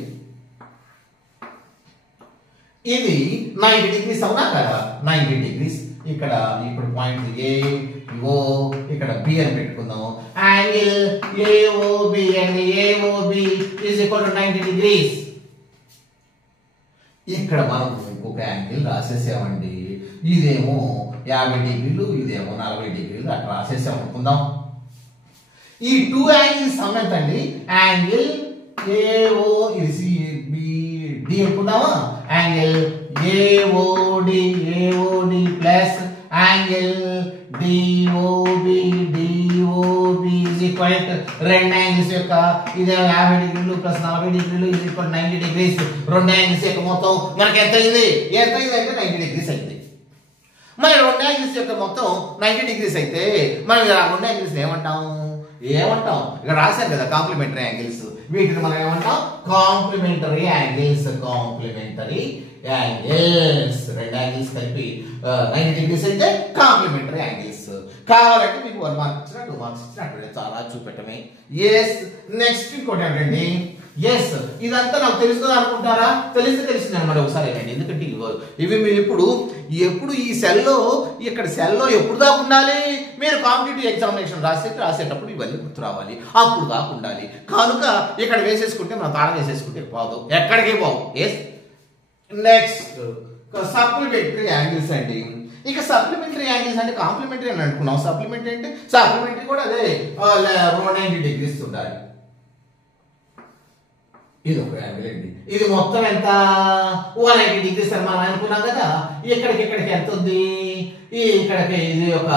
ఇది 90 degrees అవునా కదా? 90 degrees. ఇక్కడ ఇప్పుడు పాయింట్ ఏ, ఓ, ఇక్కడ బి అని పెట్టుకుందాం. Angle AOB and AOB is equal to 90 degrees. ఇక్కడ మనం ఇంకొక యాంగిల్ రాసేసామండి. ఇదేమో 50 degrees, ఇదేమో 40 degrees అట్లా రాసేసాం అనుకుందాం. ఈ 2 యాంగిల్స్ సమ్మేతండి. యాంగిల్ ఏఓ ఇది సిబిడి అనుకుందామా? Angle AOD plus angle DOB is equal to రెండు యాంగిల్స్ యొక్క ఇదే 50 degrees plus 40 degrees is equal 90 degrees. రెండు యాంగిల్స్ యొక్క మొత్తం మనకి ఎంత అయింది? అంటే 90 degrees అయింది. మరి రెండు యాంగిల్స్ యొక్క మొత్తం 90 degrees అయితే మనం రెండు యాంగిల్స్ ఏమంటాం? ఇక్కడ రాశారు కదా కాంప్లిమెంటరీ యాంగిల్స్. వీటిని మనం ఏమంటాం? Complementary angles. రెండు యాంగిల్స్ కలిపి 90 degrees అయితే కాంప్లిమెంటరీ యాంగిల్స్. కావాలంటే మీకు 1 మార్క్ ఇచ్చినా 2 మార్క్స్ ఇచ్చినా అక్కడ చాలా చూపెట్టమే. ఎస్, నెక్స్ట్ ఇంకోటి ఏంటండి? ఎస్, ఇదంతా నాకు తెలుస్తుంది అనుకుంటారా? తెలిసింది అనమాట. ఒకసారి ఏంటండి, ఎందుకంటే ఇవి మీరు ఎప్పుడు ఈ ఇక్కడ సెల్లో ఎప్పుడు దాకా ఉండాలి? మీరు కాంపిటేటివ్ ఎగ్జామినేషన్ రాసేటప్పుడు ఇవన్నీ గుర్తు రావాలి, అప్పుడు దాకా ఉండాలి. కనుక ఇక్కడ వేసేసుకుంటే మనం తాళం వేసేసుకుంటే పోదు, ఎక్కడికి పోవు. ఎస్, నెక్స్ట్ సప్లిమెంటరీ యాంగిల్స్ అండి. ఇక సప్లిమెంటరీ యాంగిల్స్ అంటే కాంప్లిమెంటరీ అని అనుకున్నాం. సప్లిమెంటరీ అంటే సప్లిమెంటరీ కూడా అదే 90 degrees ఉండాలి. ఇది ఒక యాంగిల్ అండి. ఇది మొత్తం ఎంత? 180 degrees అని మనం అనుకున్నాం కదా. ఇక్కడికి ఎంత ఉంది? ఇక్కడికి ఇది ఒక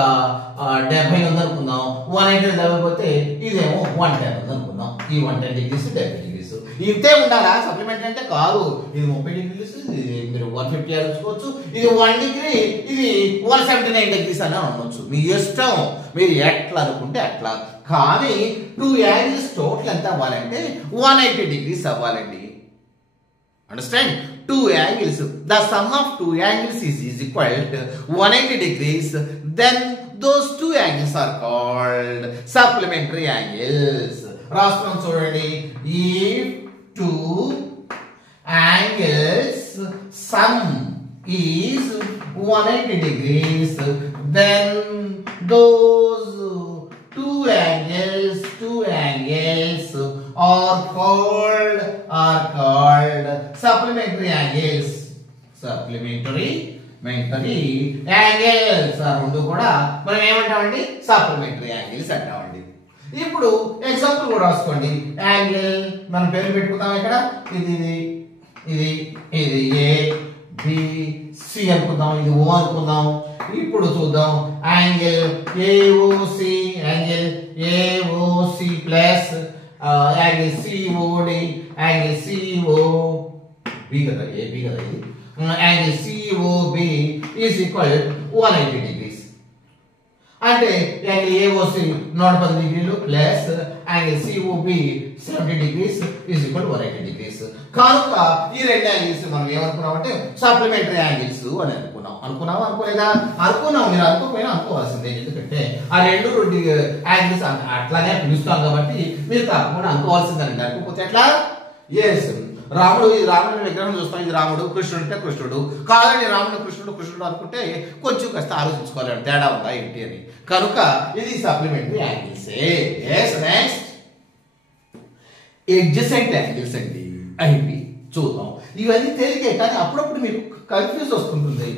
70 ఉంది అనుకుందాం. 180 చదవకపోతే ఇదేమో 110 ఉంది అనుకుందాం. ఈ 110 degrees 70 degrees ఇంతే ఉండాలా? సప్లిమెంట్ అంటే కాదు. ఇది 30 degrees, ఇది మీరు 150 అనుకోవచ్చు. ఇది 1 degree, ఇది 179 degrees అని అనొచ్చు. మీ ఇష్టం, మీరు ఎట్లా అనుకుంటే అట్లా. కానీ 2 యాంగిల్స్ టోటల్ ఎంత అవ్వాలంటే 180 degrees అవ్వాలండి. Understand? 2 angles, the sum of 2 angles is equal to 180 degrees. Then those 2 angles are called supplementary angles. రాస్తున్నాం చూడండి. If 2 angles sum is 180 degrees, then those 2 angles are called supplementary angles. Supplementary angles రెండు కూడా మనం ఏమంటామండి? సప్లిమెంటరీ యాంగిల్స్ అంటామండి. ఇప్పుడు ఎగ్జాంపుల్ కూడా రాసుకోండి. యాంగిల్ మనం పేరు పెట్టుకుందాం. ఇక్కడ ఇది ఏ బి సి అనుకుందాం. ఇది ఓ అనుకుందాం. ఇప్పుడు చూద్దాం angle AOC plus angle COD angle COB కదా ఏబి కదా ఇది angle COB is equal 180 degrees అంటే యాంగిల్ ఏఓసి 110 డిగ్రీలు plus angle COB 70 degrees is equal 180 degrees కనుక ఈ రెండు యాంగిల్స్ మనం ఏమనుకున్నాం అంటే సప్లిమెంటరీ యాంగిల్స్ అని అనుకున్నాం అనుకోలేదా అనుకున్నాం మీరు అనుకోకపోయినా అనుకోవాల్సిందే ఎందుకంటే ఆ రెండు యాంగిల్స్ అట్లానే పిలుస్తాం కాబట్టి మీరు తప్పకుండా అనుకోవాల్సిందండి అనుకోకపోతే ఎట్లా ఎస్ రాముడు ఇది రాముడి విగ్రహం చూస్తాం ఇది రాముడు కృష్ణుడు అంటే కృష్ణుడు కాదండి రాముడు కృష్ణుడు అనుకుంటే కొంచెం కాస్త ఆలోచించుకోవాలి తేడా ఉందా ఏంటి అని కనుక ఇది supplementary angles next adjacent angles అండి అవి చూద్దాం ఇవన్నీ తేలికే కానీ అప్పుడప్పుడు మీకు కన్ఫ్యూజ్ వస్తుంటుంది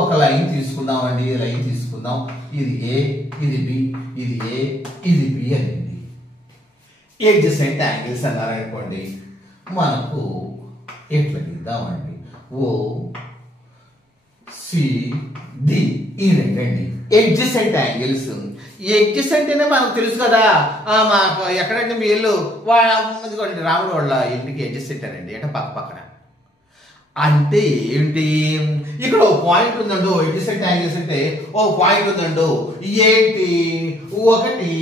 ఒక లైన్ తీసుకుందాం అండి లైన్ తీసుకుందాం ఇది ఏ ఇది బి ఇది ఏ ఇది బి అనేది ఎడ్జసెంట్ యాంగిల్స్ అన్నారనుకోండి మనకు ఎట్లా గీద్దామండి ఓ సి డి ఈ రెండండి ఎడ్జసెంట్ యాంగిల్స్ ఎడ్జసెంట్ అనే మనకు తెలుసు కదా మాకు ఎక్కడంటే మీ ఇల్లు ఇదిగోండి రాముడు వాళ్ళ ఇంటికి ఎడ్జసెంట్ అనండి అంటే పక్కన అంటే ఏంటి ఇక్కడ ఓ పాయింట్ ఉందండు ఎడ్జసెంట్ యాంగిల్స్ అంటే ఓ పాయింట్ ఉందండు ఏంటి ఒకటి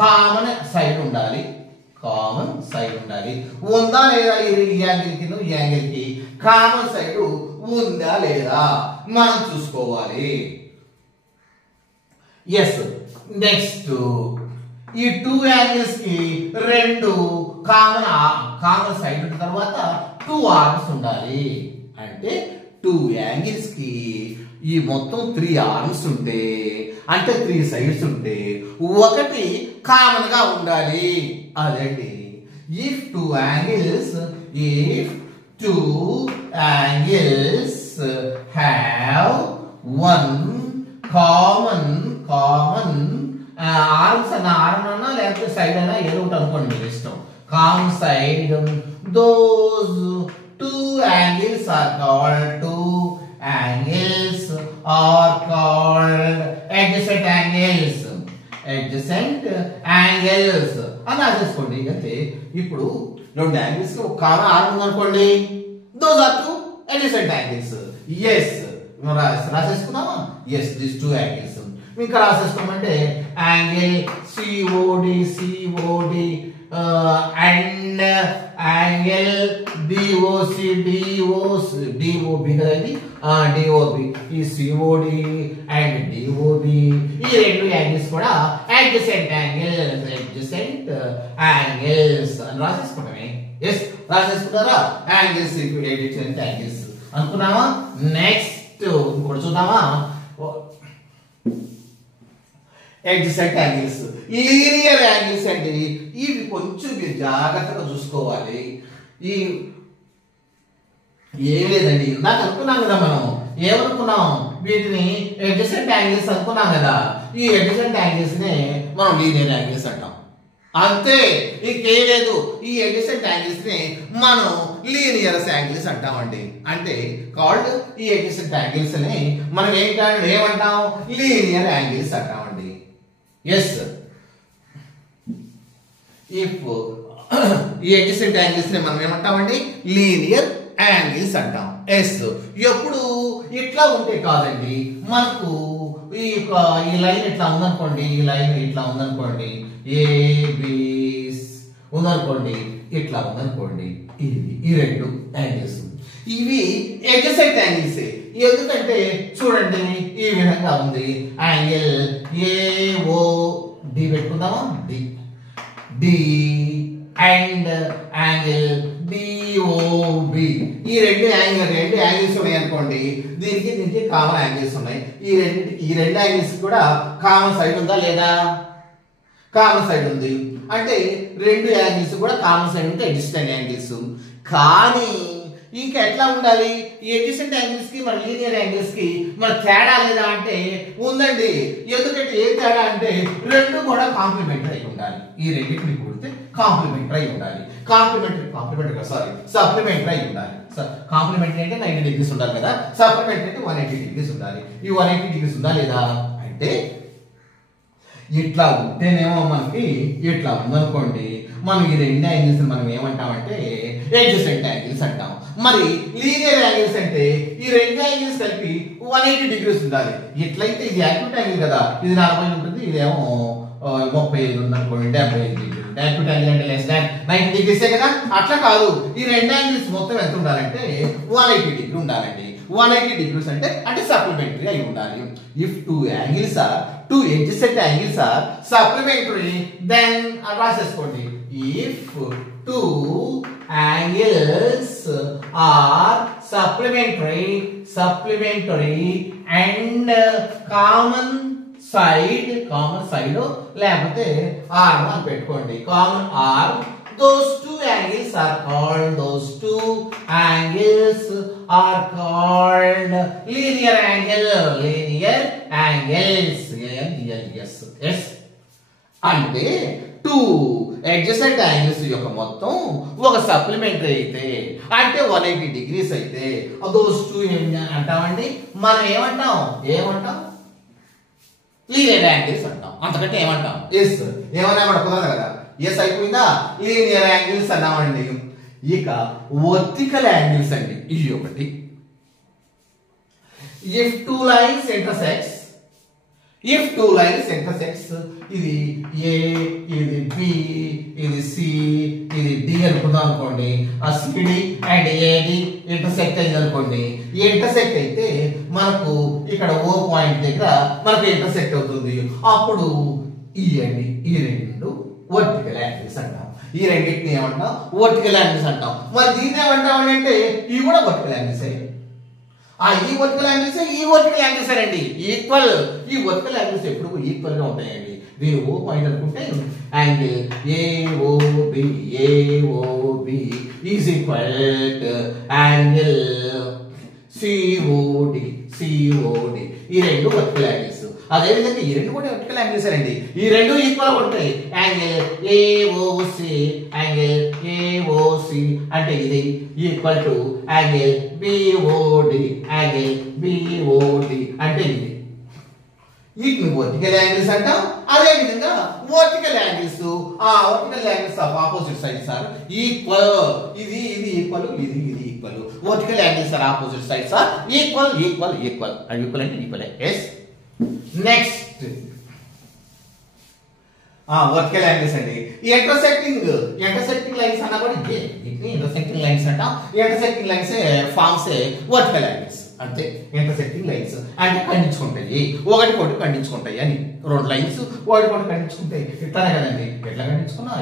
కామన్ సైడ్ ఉండాలి ఉందా లేదా ఈ యాంగిల్ కి ఈ యాంగిల్ కి కామన్ సైడ్ ఉందా లేదా మనం చూసుకోవాలి ఎస్ నెక్స్ట్ ఈ టూ యాంగిల్స్ కి రెండు కామన్ సైడ్ తర్వాత టూ ఆర్మ్స్ ఉండాలి అంటే టూ యాంగిల్స్ కి ఈ మొత్తం 3 ఆర్మ్స్ ఉంటే అంటే 3 సైడ్స్ ఉంటే ఒకటి కామన్ గా ఉండాలి అదండి if two angles have one common arms అన్న ఆర్మ్ అన్నా లేకపోతే సైడ్ అన్నా ఏదో ఒకటి అనుకోండి మీరు ఇష్టం common side those two angles are called adjacent angles అని రాసేసుకోండి అంటే ఇప్పుడు రెండు యాంగిల్స్ ఒక కామన్ ఆర్మ్ ఉందనుకోండి those are two adjacent angles yes రాసేసుకున్నామా yes these two angles ఇంకా రాసేసుకోమంటే angle COD and angle DOB కదా ఇది DOB ఈ COD అండ్ DOB ఈ రెండు యాంగిల్స్ కూడా adjacent angles అని రాసేసుకుంటామే ఎస్ రాసేసుకుంటారా యాంగిల్స్ adjacent angles అనుకున్నామా నెక్స్ట్ ఇంకోటి చూద్దామా adjacent angles లీనియర్ యాంగిల్స్ అండి ఇవి కొంచెం మీరు జాగ్రత్తగా చూసుకోవాలి ఈ ఏం లేదండి ఇందాక అనుకున్నాం కదా మనం ఏమనుకున్నాం వీటిని adjacent angles అనుకున్నాం కదా ఈ adjacent angles నే మనం లీనియర్ యాంగిల్స్ అంటాం అంతే ఇంకేం లేదు ఈ adjacent angles ని మనం లీనియర్ యాంగిల్స్ అంటామండి అంటే కాల్డ్ ఈ adjacent angles ని మనం ఏమంటాం లీనియర్ యాంగిల్స్ అంటామండి ఎస్ if ఈ adjacent angles ని మనం ఏమంటామండి లీనియర్ యాంగిల్స్ అంటాం ఎస్ ఎప్పుడు ఇట్లా ఉంటే కాదండి మనకు ఈ లైన్ ఇట్లా ఉందనుకోండి ఈ లైన్ ఇట్లా ఉందనుకోండి ఏబి ఉందనుకోండి ఇట్లా ఉందనుకోండి ఇది ఈ రెండు యాంగిల్స్ ఇవి adjacent angles ఎందుకంటే చూడండి ఈ విధంగా ఉంది యాంగిల్ AOD పెట్టుకుందామా డి అండ్ యాంగిల్ DOB ఈ రెండు యాంగిల్స్ ఉన్నాయి అనుకోండి దీనికి కామన్ యాంగిల్స్ ఉన్నాయి ఈ రెండు యాంగిల్స్ కూడా కామన్ సైడ్ ఉందా లేదా కామన్ సైడ్ ఉంది అంటే రెండు యాంగిల్స్ కూడా కామన్ సైడ్ ఉంటే adjacent యాంగిల్స్ కానీ ఇంకా ఎట్లా ఉండాలి ఈ adjacent యాంగిల్స్ కి మన లీనియర్ యాంగిల్స్ కి మన తేడా లేదా అంటే ఉందండి ఎందుకంటే ఏ తేడా అంటే రెండు కూడా కాంప్లిమెంటరీ అయి ఉండాలి ఈ రెండింటిని కూడితే కాంప్లిమెంటరీ అయి ఉండాలి సప్లిమెంటరీ అయి ఉండాలి కాంప్లిమెంటరీ అంటే 90 degrees ఉండాలి కదా, సప్లిమెంటరీ అంటే 180 degrees ఉండాలి. ఈ 180 degrees ఉందా లేదా అంటే ఇట్లా ఉంటేనేమో మనకి ఇట్లా ఉందనుకోండి, మనం ఈ రెండు యాంగిల్స్ మనం ఏమంటామంటే అడ్జసెంట్ యాంగిల్స్ అంటాం. మరి లీనియర్ యాంగిల్స్ అంటే ఈ రెండు యాంగిల్స్ కలిపి 180 degrees ఉండాలి. ఇట్లయితే ఇది యాక్యూట్ యాంగిల్ కదా, ఇది 40 ఉంటుంది, ఇదేమో 35 ఉంది అనుకోండి, 75 degrees. యాక్యూట్ యాంగిల్ అంటే లెస్ దాన్ 90 degrees కదా. అట్లా కాదు, ఈ రెండు యాంగిల్స్ మొత్తం ఎంత ఉండాలంటే 180 degree ఉండాలండి. 180 degrees అంటే సప్లిమెంటరీ అయి ఉండాలి. If two adjacent angles are supplementary, then రాసేసుకోండి. If two angles are supplementary and common side లేకపోతే R అని పెట్టుకోండి, common R, those two angles are called linear angles. Yes. అంటే టూ అడ్జసెంట్ యాంగిల్స్ యొక్క మొత్తం ఒక సప్లిమెంటరీ అయితే అంటే 180 degrees అయితే those two అంటామండి, మనం ఏమంటాం లీనియర్ యాంగిల్స్ అంటాం. అంతకంటే ఏమంటాం? ఎస్. ఏమన్నా కూడా కుదరదు కదా, ఎస్ అయిపోయిందా, లీనియర్ యాంగిల్స్ అన్నామండి. ఇక వర్టికల్ యాంగిల్స్ అండి, ఇది ఒకటి. ఇఫ్ టూ లైన్స్ ఇంటర్సెక్ట్స్, ఇది ఏ, ఇది బి, ఇది సి, ఇది డి అనుకుందాం అనుకోండి. ఆ సిడి అండ్ ఏడి ఇంటర్సెక్ట్ అయింది అనుకోండి. ఇంటర్సెక్ట్ అయితే మనకు ఇక్కడ ఓ పాయింట్ దగ్గర మనకు ఇంటర్సెక్ట్ అవుతుంది. అప్పుడు ఈ రెండు వర్టికల్ యాంగిల్స్ అంటాం. ఈ రెండింటిని ఏమంటాం? వర్టికల్ యాంగిల్స్ అంటాం. మరి దీన్ని ఏమంటాం అంటే ఇవి కూడా వర్టికల్ యాంగిల్స్ అయ్యాయి. ఈ వర్టికల్ యాంగిల్స్ అండి ఈక్వల్. ఈ వర్టికల్ యాంగిల్స్ ఎప్పుడు ఈక్వల్ గా ఉంటాయండి. దీని ఓ పాయింట్ అనుకుంటే angle AOB is equal to angle COD. ఈ రెండు వర్టికల్ యాంగిల్స్. అదే విధంగా ఈ రెండు కూడా వర్టికల్ యాంగిల్స్ అండి. ఈ రెండు ఈక్వల్ ఉంటాయి. యాంగిల్ ఏఓసి అంటే ఇది ఈక్వల్ టు యాంగిల్ బిఓడి అంటే ఇది. వీటిని వర్టికల్ యాంగిల్స్ అంటాం. అదే విధంగా vertical angles of opposite sides are equal. ఇది ఈక్వల్, ఇది equal. Vertical angles are opposite sides are equal. అంటే equal. Yes. Next vertical angles అండి. ఇంటర్సెక్టింగ్ లైన్స్ అన్నా కూడా ఇదే. వీటిని ఇంటర్సెక్టింగ్ లైన్స్ అంటాం. Intersecting lines forms vertical angles. అంటే ఇంటర్సెక్టింగ్ లైన్స్ అంటే ఖండించుకుంటాయి, ఒకటి ఖండించుకుంటాయి అని. రెండు లైన్స్ ఒకటి ఖండించుకుంటాయి. ఇట్లానే కదండి, ఎట్లా ఖండించుకున్నా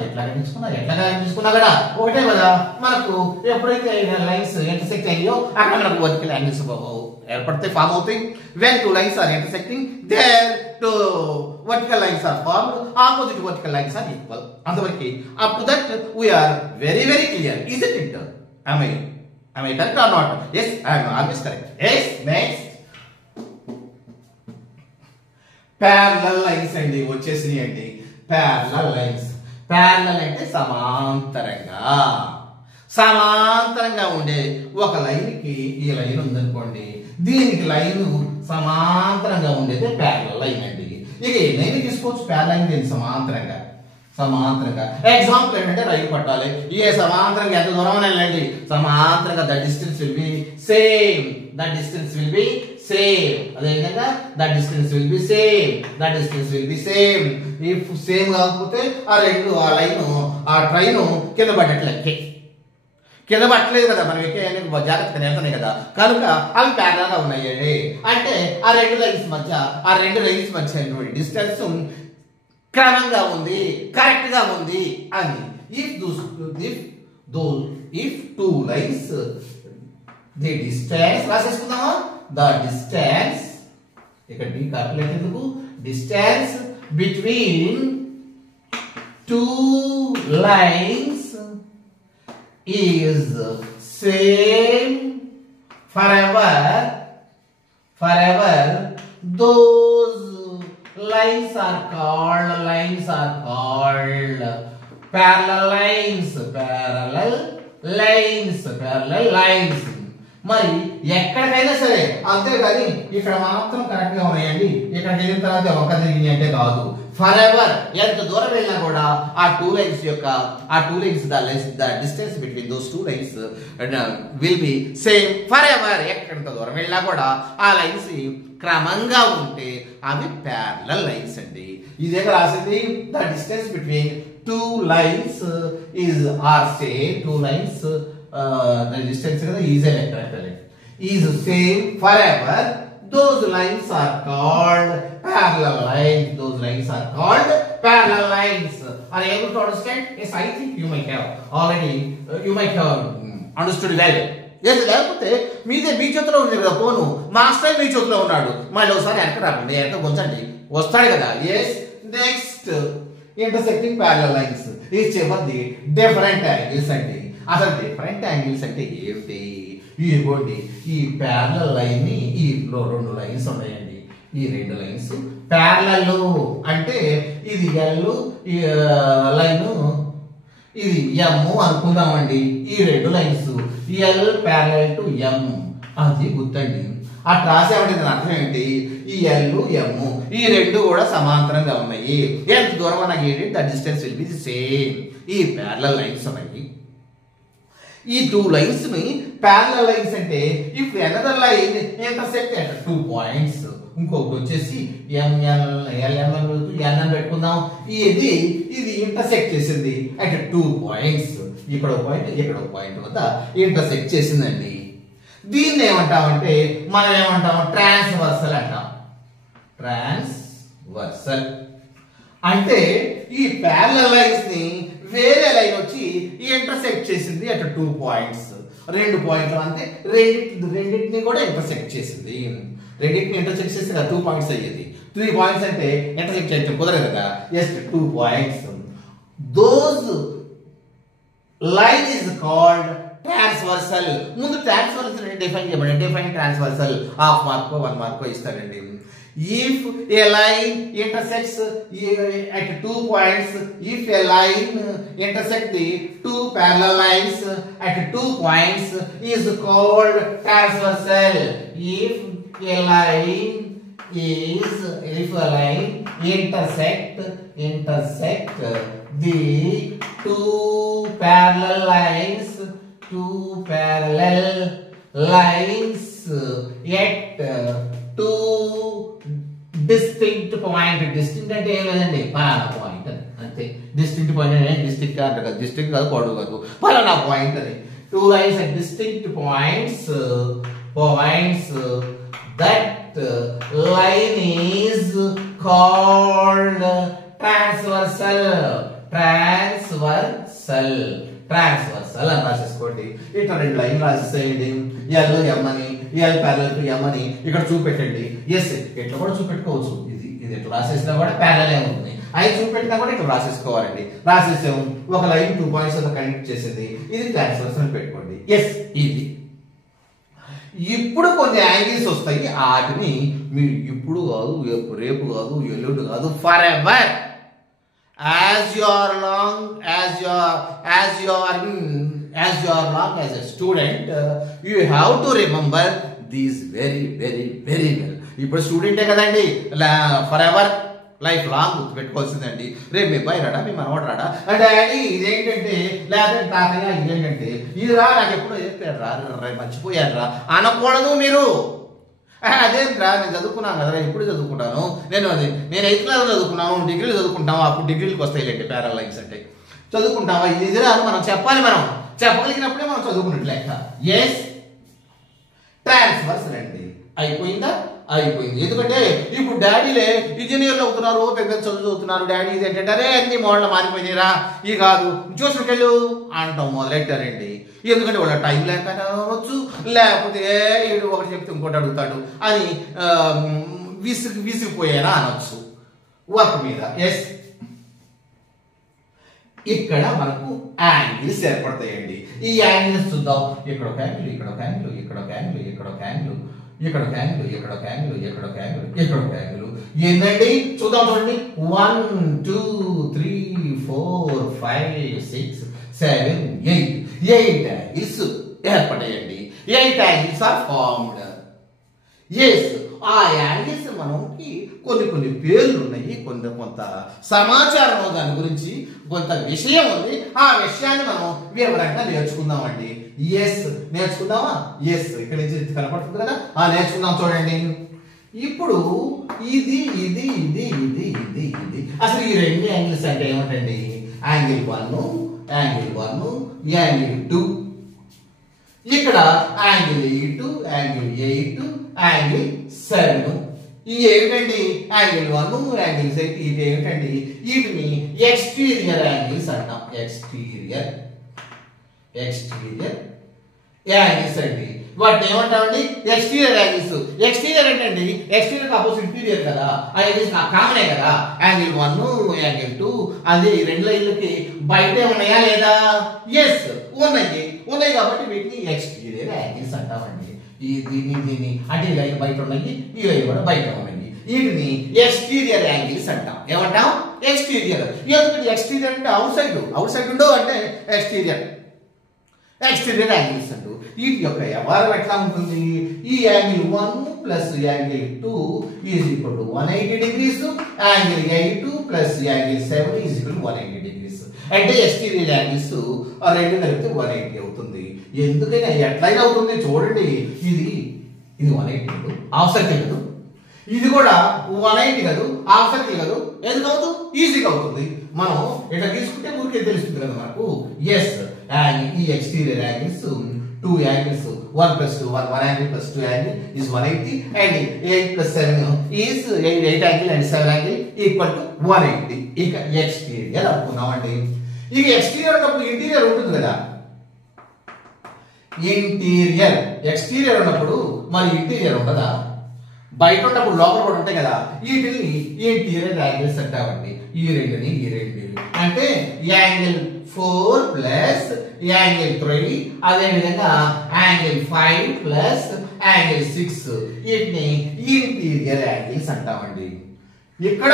కూడా ఒకటే కదా. మనకు ఎప్పుడైతే లైన్స్ ఇంటర్సెక్ట్ అయ్యో అక్కడ మనకు వర్టికల్ యాంగిల్స్ ఏర్పడితే ఫామ్ అవుతాయి. when two lines are intersecting, their two vertical lines are formed, opposite vertical lines are equal. Antavariki up to that we are very clear, isn't it? Am I correct or not? Yes, I am always correct. Yes. Next, parallel lines అండి వచ్చేసినాయండి. parallel అంటే సమాంతరంగా ఉండే ఒక లైన్ కి ఈ లైన్ ఉందనుకోండి, దీనికి లైన్ సమాంతరంగా ఉండేది ప్యారలల్ లైన్ అండి. ఇక ఎన్నైనా తీసుకోవచ్చు ప్యారలల్ లైన్, దీనికి సమాంతరంగా. ఎగ్జాంపుల్ ఏంటంటే రైలు పట్టాలి. ఏ సమాంతరంగా ఎంత దూరం వెళ్ళండి, సమాంతరంగా the distance will be same. అదేవిధంగా the distance will be same. If same కాకపోతే ఆ లైన్ ఆ ట్రైన్ కింద పడ్డట్లే. కింద పట్టలేదు కదా, మనం ఎక్కే జాగ్రత్తగా వెళ్తున్నాయి కదా, కనుక అవి ప్యారలల్ గా ఉన్నాయండి. అంటే ఆ రెండు రైల్స్ మధ్య డిస్టెన్స్ క్రమంగా ఉంది, కరెక్ట్ గా ఉంది అని. If two lines the distance రాసేసుకుందామా. ద డిస్టెన్స్ ఇక్కడ డి క్యాల్కులేట్ ఎందుకు, distance between two lines is same forever, those lines are called parallel lines parallel lines. మరి ఎక్కడికైనా సరే అంతేగాని ఇక్కడ మాత్రం కరెక్ట్ గా ఉన్నాయండి, ఇక్కడికి వెళ్ళిన తర్వాత ఒక తిరిగి అంటే కాదు. ఫర్ ఎవర్ ఎంత దూరం వెళ్ళినా కూడా ఆ two lines the distance between those two lines will be same for ever. ఎక్కడంత దూరం వెళ్ళినా కూడా ఆ లైన్స్ క్రమంగా ఉంటే అవి ప్యారలల్ లైన్స్ అండి. ఇదే రాసింది the distance between two lines is are same. Two lines the distance is is same forever. Those lines are called parallel lines. Those lines are called parallel lines. Are you able to understand? Yes, I think you might have already you might have understood well. Yes, లేకపోతే మీదే మీ చేతిలో ఉంది కదా ఫోను, మాస్టర్ మీ చేతిలో ఉన్నాడు. మళ్ళీ ఒకసారి ఎక్కడ రాకండి, ఎక్కడ కొంచండి వస్తాడు కదా. Yes, next intersecting parallel lines each ఎవరిది డిఫరెంట్ యాంగిల్స్ అండి. అసలు డిఫరెంట్ యాంగిల్స్ అంటే ఏమిటి? ఇదిగోండి ఈ ప్యారలల్ లైన్ ని ఈ రెండు లైన్స్ ఉన్నాయండి. ఈ రెండు లైన్స్ ప్యారలల్ అంటే ఇది ఎల్ లైన్, ఇది ఎమ్ అనుకుందామండి. ఈ రెండు లైన్స్ ఎల్ ప్యారలల్ టు ఎమ్ అది గుర్తండి. ఆ రాసేవాడి అర్థం ఏంటి? ఈ ఎల్ ఎమ్ ఈ రెండు కూడా సమాంతరంగా ఉన్నాయి. ఎంత దూరం నాకు ఏంటి? The distance will be the same. ఈ ప్యారలల్ లైన్స్ ఉన్నాయి. ఈ టూ లైన్స్ ని ప్యారలల్ లైన్స్ అంటే if another line intersect at two points. ఇంకొకటి వచ్చేసి ఎన్ పెట్టుకుందాం. ఇది ఇంటర్సెక్ట్ చేసింది అట్ టూ పాయింట్స్. ఇక్కడ ఒక పాయింట్, ఇక్కడ ఒక పాయింట్ వద్ద ఇంటర్సెక్ట్ చేసిందండి. దీన్ని ఏమంటామంటే మనం ఏమంటాం? ట్రాన్స్వర్సల్ అంటాం. ట్రాన్స్వర్సల్ అంటే ఈ ప్యారలల్ లైన్స్ ని వేరే లైన్ వచ్చి ఇంటర్సెక్ట్ చేసింది అట్ టూ పాయింట్స్. రెండు పాయింట్లు అంటే రెండింటిని కూడా ఇంటర్సెక్ట్ చేసింది. రెండింటిని ఇంటర్సెక్ట్ చేస్తే కదా టూ పాయింట్స్ అయ్యేది. 3 పాయింట్స్ అంటే ఇంటర్సెక్ట్ చేయడం కుదరదు కదా. Just 2 points. Those line is called transversal. ముందు ట్రాన్స్వర్సల్ డిఫైన్ చేయబడి define transversal half Marco 1 Marco ఇస్తారండి. If a line intersects at 2 points, if a line intersects the two parallel lines at 2 points is called transversal. If a line intersect the two parallel lines at two distinct point. Distinct అంటే ఏం లేదండి, పలానా పాయింట్ అంతే. డిస్టింక్ట్ పాయింట్ అంటే డిస్టింక్ట్ అంటారు కదా, డిస్టింక్ట్ కాదు పొడవు కాదు, పలానా పాయింట్ అని. Two lines at distinct points that line is called transversal అని రాసేసుకోండి. ఇట్లా రెండు లైన్ రాసేసేయండి. ఎల్ ఎమ్ అని, ఎల్ ప్యారలల్ టు ఎమ్ అని ఇక్కడ చూపెట్టండి. ఎస్, ఇట్లా కూడా చూపెట్టుకోవచ్చు. ఇది ఇట్లా రాసేసినా కూడా ప్యారలల్ ఉంటుంది. అవి చూపెట్టినా కూడా ఇట్లా రాసేసుకోవాలండి. రాసేసాము. ఒక లైన్ 2 పాయింట్స్ కనెక్ట్ చేసేది, ఇది ట్రాన్స్వర్సల్ అని పెట్టుకోండి. ఎస్, ఇది ఇప్పుడు కొన్ని యాంగిల్స్ వస్తాయి. వాటిని మీరు ఇప్పుడు కాదు, రేపు కాదు, ఎల్లుండి కాదు, for ever as you are long as a student, you have to remember these very well. ఇప్పుడు స్టూడెంటే కదండి, ఫర్ ఎవర్ లైఫ్ లాంగ్ గుర్తుపెట్టుకోవాల్సిందండి. రేపు మీ అబ్బాయి రాడా, మీ మనవాడు రాడా, డాడీ ఇదేంటంటే, లేకపోతే తాతయ్య ఇదేంటంటే, ఇది రా నాకు ఎప్పుడో చెప్పారు రా, మర్చిపోయారు రా అనకూడదు మీరు. అదేంట్రా నేను చదువుకున్నాను కదా, ఇప్పుడు చదువుకుంటాను, నేను 8th క్లాస్ చదువుకున్నాను, డిగ్రీలు చదువుకుంటాము, అప్పుడు డిగ్రీలకు వస్తాయిలేండి ప్యారలల్ లైన్స్ అంటే. చదువుకుంటావా, ఇది రాదు, మనం చెప్పాలి, మనం చెప్పగలిగినప్పుడే మనం చదువుకున్నట్టు లెక్క. ఎస్, ట్రాన్స్వర్సల్ అండి. అయిపోయిందా? అయిపోయింది. ఎందుకంటే ఇప్పుడు డాడీలే ఇంజనీర్లు అవుతున్నారు, పెద్ద చదువుతున్నారు. డాడీ ఇది ఏంటంటే అరే అన్ని మోడల్ మారిపోయినారా, ఈ కాదు చూసుకెళ్ళు అంటాం మొదలెట్టారండి. ఎందుకంటే వాళ్ళ టైం లేక అనవచ్చు, లేకపోతే వీడు ఒకటి చెప్తే ఇంకోటి అడుగుతాడు అని విసిగిపోయారా అనొచ్చు వర్క్ మీద. ఎస్, ఇక్కడ మనకు యాంగిల్స్ ఏర్పడతాయండి. ఈ యాంగిల్స్ చూద్దాం. ఇక్కడ ఒక యాంగిల్, ఇక్కడ ఒక యాంగిల్, ఇక్కడ ఒక యాంగిల్, ఇక్కడ ఒక యాంగిల్, ఇక్కడ ఒక యాంగిల్, ఇక్కడ ఒక యాంగిల్, ఇక్కడ ఒక యాంగిల్, ఇక్కడ ఒక యాంగిల్. ఏంటండి చూద్దాం, చూడండి. 1 2 3 4 5 6 7 8 ఆర్ ఫార్మ్డ్. ఎస్, ఆ యాంగిల్స్ మనకి కొన్ని పేర్లు ఉన్నాయి, కొంత సమాచారం దాని గురించి కొంత విషయం ఉంది. ఆ విషయాన్ని మనం వివరంగా నేర్చుకుందామండి. ఎస్, నేర్చుకుందామా? ఎస్, ఇక్కడ నుంచి కనపడుతుంది కదా, నేర్చుకుందాం. చూడండి, ఇప్పుడు ఇది ఇది ఇది ఇది ఇది ఇది అసలు ఈ రెండు యాంగిల్స్ అంటే ఏమిటండి? యాంగిల్ 1, యాంగిల్ 2, ఇక్కడ యాంగిల్ 8, యాంగిల్ 8, యాంగిల్ 7. ఇవి ఏమిటండి? యాంగిల్ 1, యాంగిల్ 8 ఇది ఏమిటండి? వీటిని ఎక్స్టీరియర్ యాంగిల్స్ అంటాం. ఎక్స్టీరియర్ యాంగిల్స్ అండి. వాటిని ఏమంటామండి? Exterior angles. ఎక్స్టీరియర్ ఏంటండి? ఎక్స్టీరియర్ ఆపోజిట్ ఇంటీరియర్ కదా, అది కామనే కదా. యాంగిల్ 1, యాంగిల్ 2 అది రెండు లైన్లకి బయటే ఉన్నాయా లేదా? ఎస్, ఉన్నాయి కాబట్టి వీటిని ఎక్స్టీరియర్ యాంగిల్స్ అంటామండి. దీన్ని అంటే ఈ లైన్ బయట ఉన్నాయి, ఈ లైన్ కూడా బయట ఉన్నాయి. వీటిని ఎక్స్టీరియర్ యాంగిల్స్ అంటాం. ఏమంటాం? ఎక్స్టీరియర్. ఎందుకంటే ఎక్స్టీరియర్ అంటే అవుట్ సైడ్ ఉండవు అంటే ఎక్స్టీరియర్ యాంగిల్స్ అంటూ. వీటి యొక్క వ్యవహారం ఎట్లా ఉంటుంది? ఈ angle 1 plus angle 2 is equal to 180 degrees, angle 8 plus angle 7 is equal to 180 degrees. అంటే ఎక్స్టీరియర్ యాంగిల్స్ రెండు కలిపితే 180 అవుతుంది. ఎందుకైనా ఎట్లయినా అవుతుంది. చూడండి, ఇది 180 హాఫ్ సర్కిల్ కదా, ఇది కూడా 180 కదా, హాఫ్ సర్కిల్ కదా. ఎందుకు అవుతుంది? ఈజీగా అవుతుంది. మనం ఇట్లా తీసుకుంటే ఊరికే తెలుస్తుంది కదా మనకు. ఎస్, ఈ exterior angles 2 angles 1 plus 2 1 angle plus 2 angle is 180 and 8 plus 7 is 8 angle and 7 angle equal to 180. ఇక ఎక్స్టీరియర్ అనుకున్నామండి. ఇక ఎక్స్టీరియర్ ఉన్నప్పుడు ఇంటీరియర్ ఉంటుంది కదా. ఎక్స్టీరియర్ ఉన్నప్పుడు మరి ఇంటీరియర్ ఉండదా? బయట ఉన్నప్పుడు లోపల కూడా ఉంటాయి కదా. వీటిని ఇంటీరియర్ యాంగిల్స్ అంటామండి. ఈ రెండుని అంటే యాంగిల్ 4 ప్లస్ యాంగిల్ 3, అదే విధంగా యాంగిల్ 5 ప్లస్ యాంగిల్ 6 వీటిని ఇంటీరియర్ యాంగిల్స్ అంటామండి. ఇక్కడ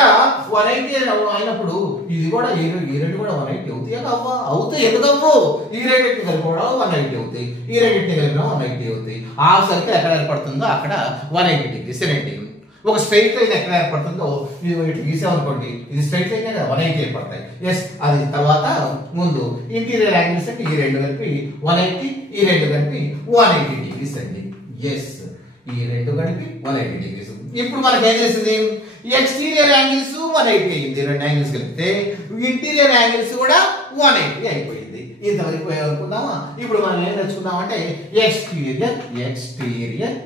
180 అయినప్పుడు ఇది కూడా ఈ రెండు కూడా 180 అవుతాయి కదా. అవుతాయి. ఎందుకు అవ్వవు? ఈ రెండింటిని కలిపి కూడా 180 అవుతాయి, ఈ రెండింటిని కలిపి 180 అవుతాయి. ఆ సర్కిల్ ఎక్కడ ఏర్పడుతుందో అక్కడ 180 డిగ్రీస్ ఏంటి. ఒక స్ట్రైట్ లైన్ ఎక్కడ ఏర్పడుతుందో ఇది ఇటు గీసామనుకోండి, ఇది స్ట్రైట్ లైన్ కదా, 180 ఏర్పడతాయి. ఎస్, అది తర్వాత ముందు ఇంటీరియర్ యాంగిల్స్ అంటే ఈ రెండు కలిపి 180, ఈ రెండు కలిపి 180 డిగ్రీస్ అండి. ఎస్, ఈ రెండు కలిపి 180 డిగ్రీస్. ఇప్పుడు మనకి ఏం చేసింది? ఎక్స్టీరియర్ యాంగిల్స్ 180 అయింది. రెండు యాంగిల్స్ కలిపితే ఇంటీరియర్ యాంగిల్స్ కూడా 180 అయిపోయింది. ఇంతవరకు అనుకుందామా? ఇప్పుడు మనం ఏం నేర్చుకుందామంటే ఎక్స్టీరియర్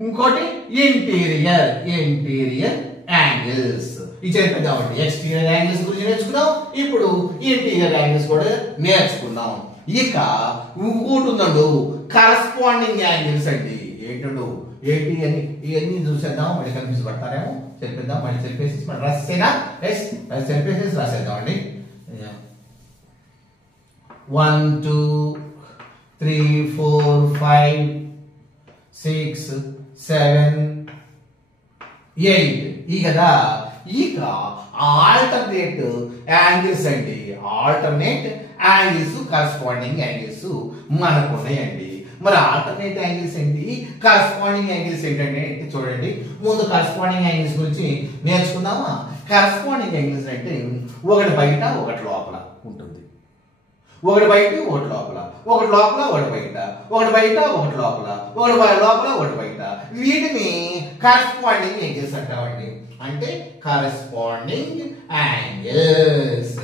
ఇంకోటి ఇంటీరియర్ యాంగిల్స్. ఇది చెప్పేద్దామండి. ఎక్స్టీరియర్ యాంగిల్స్ గురించి నేర్చుకుందాం. ఇప్పుడు ఇంటీరియర్ యాంగిల్స్ కూడా నేర్చుకుందాం. ఇక ఇంకోటి ఉందండు, కరస్పాండింగ్ యాంగిల్స్ అండి. ఏంటండు ఏంటి అని ఇవన్నీ చూసేద్దాం. మళ్ళీ కన్ఫ్యూజ్ పడతారేమో. చెప్పేద్దాం. మళ్ళీ చెప్పేసి రాసేనా? చెప్పేసి రాసేద్దాం అండి. 1 2 3 4 5 6 7 8 ఈ కదా. ఇక ఆల్టర్నేట్ యాంగిల్స్ అండి. ఆల్టర్నేట్ యాంగిల్స్, కరస్పాండింగ్ యాంగిల్స్ మనకు ఉన్నాయండి. మరి ఆల్టర్నేట్ యాంగిల్స్ ఏంటి, కరస్పాండింగ్ యాంగిల్స్ ఏంటంటే చూడండి. ముందు కరస్పాండింగ్ యాంగిల్స్ గురించి నేర్చుకుందామా? కరస్పాండింగ్ యాంగిల్స్ అంటే ఒకటి బయట ఒకటి లోపల ఉంటుంది. ఒకటి బయట ఒకటి లోపల, ఒకటి లోపల ఒకటి బయట, ఒకటి బయట ఒకటి లోపల, ఒకటి లోపల ఒకటి బయట. వీటిని కరస్పాండింగ్ యాంగిల్స్ అంటామండి. అంటే కరస్పాండింగ్ యాంగిల్స్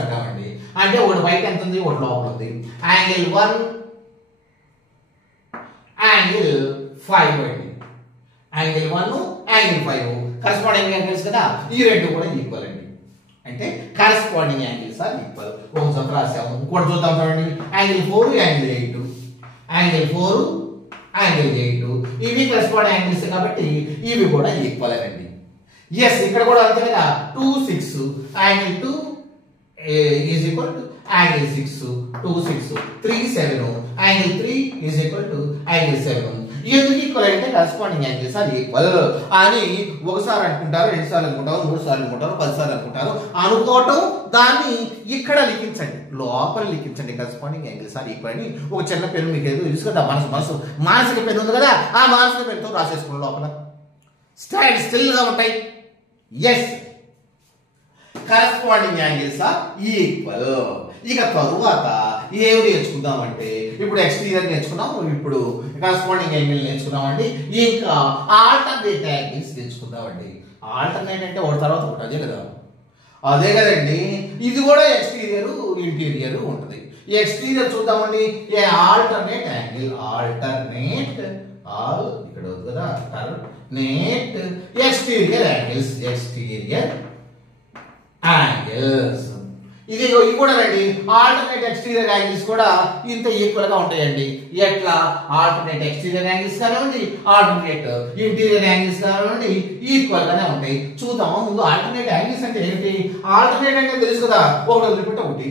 అంటామండి. అంటే ఒకటి బయట ఎంత ఉంది, ఒకటి లోపల ఉంది. యాంగిల్ 1 యాంగిల్ 5 అండి. యాంగిల్ 1 యాంగిల్ 5 కరస్పాండింగ్ యాంగిల్స్ కదా. ఈ రెండు కూడా ఈక్వల్ అండి. అంటే కరస్పాండింగ్ యాంగిల్స్ ఆర్ ఈక్వల్. ఒక జత రాసాము. ఇంకోటి చూద్దాం చూడండి. యాంగిల్ 4 యాంగిల్ 8, యాంగిల్ 4 యాంగిల్ 8 ఇవి కరస్పాండింగ్ యాంగిల్స్ కాబట్టి ఇవి కూడా ఈక్వల్ అండి. ఎస్, ఇక్కడ కూడా అంతే కదా. 2 6 angle 2 is equal to angle 6 2 6 3 7 angle 3 is equal to angle 7. ఎందుకు ఈక్వల్ అంటే కరస్పాండింగ్ యాంగిల్స్ ఆర్ ఈక్వల్ అని ఒకసారి అనుకుంటారు, 2 సార్లు అనుకుంటారు, 3 సార్లు అనుకుంటారు, 10 సార్లు అనుకుంటారు. అనుకోవటం దాన్ని ఇక్కడ లిఖించండి, లోపల లిఖించండి. కరస్పాండింగ్ యాంగిల్స్ ఆర్ ఈక్వల్ అని ఒక చిన్న పెన్ను మీకు ఏదో తెలుసు కదా, మానసిక పెన్ను ఉంది కదా, ఆ మానసిక పెన్నుతో రాసేసుకున్న లోపల స్టాండ్ స్టిల్ గా ఉంటాయి. Yes, corresponding angles are equal. ఇక తరువాత ఏమి నేర్చుకుందామంటే, ఇప్పుడు ఎక్స్టీరియర్ నేర్చుకున్నాం, ఇప్పుడు కరస్పాండింగ్ యాంగిల్ నేర్చుకున్నామండి. ఇంకా ఆల్టర్నేట్ యాంగిల్స్ నేర్చుకుందామండి. ఆల్టర్నేట్ అంటే ఒకటి తర్వాత ఒకటి, అదే కదా, అదే కదండి. ఇది కూడా ఎక్స్టీరియర్ ఇంటీరియర్ ఉంటుంది. ఎక్స్టీరియర్ చూద్దామండి. ఏ ఆల్టర్నేట్ యాంగిల్, ఆల్టర్నేట్ ఇక్కడ కదా, alternate exterior angles, exterior angles. ఇది కూడా రండి, ఆల్టర్నేట్ ఎక్స్టీరియర్ యాంగిల్స్ కూడా ఇంత ఈక్వల్ గా ఉంటాయండి. ఎట్లా? ఆల్టర్నేట్ ఎక్స్టీరియర్ యాంగిల్స్ కానివ్వండి, ఆల్టర్నేట్ ఇంటీరియర్ యాంగిల్స్ కానివ్వండి, ఈక్వల్ గానే ఉంటాయి. చూద్దాం ముందు ఆల్టర్నేట్ యాంగిల్స్ అంటే ఏంటి. ఆల్టర్నేట్ అంటే తెలుసు కదా, ఒకటి వదిలిపెట్టి ఒకటి,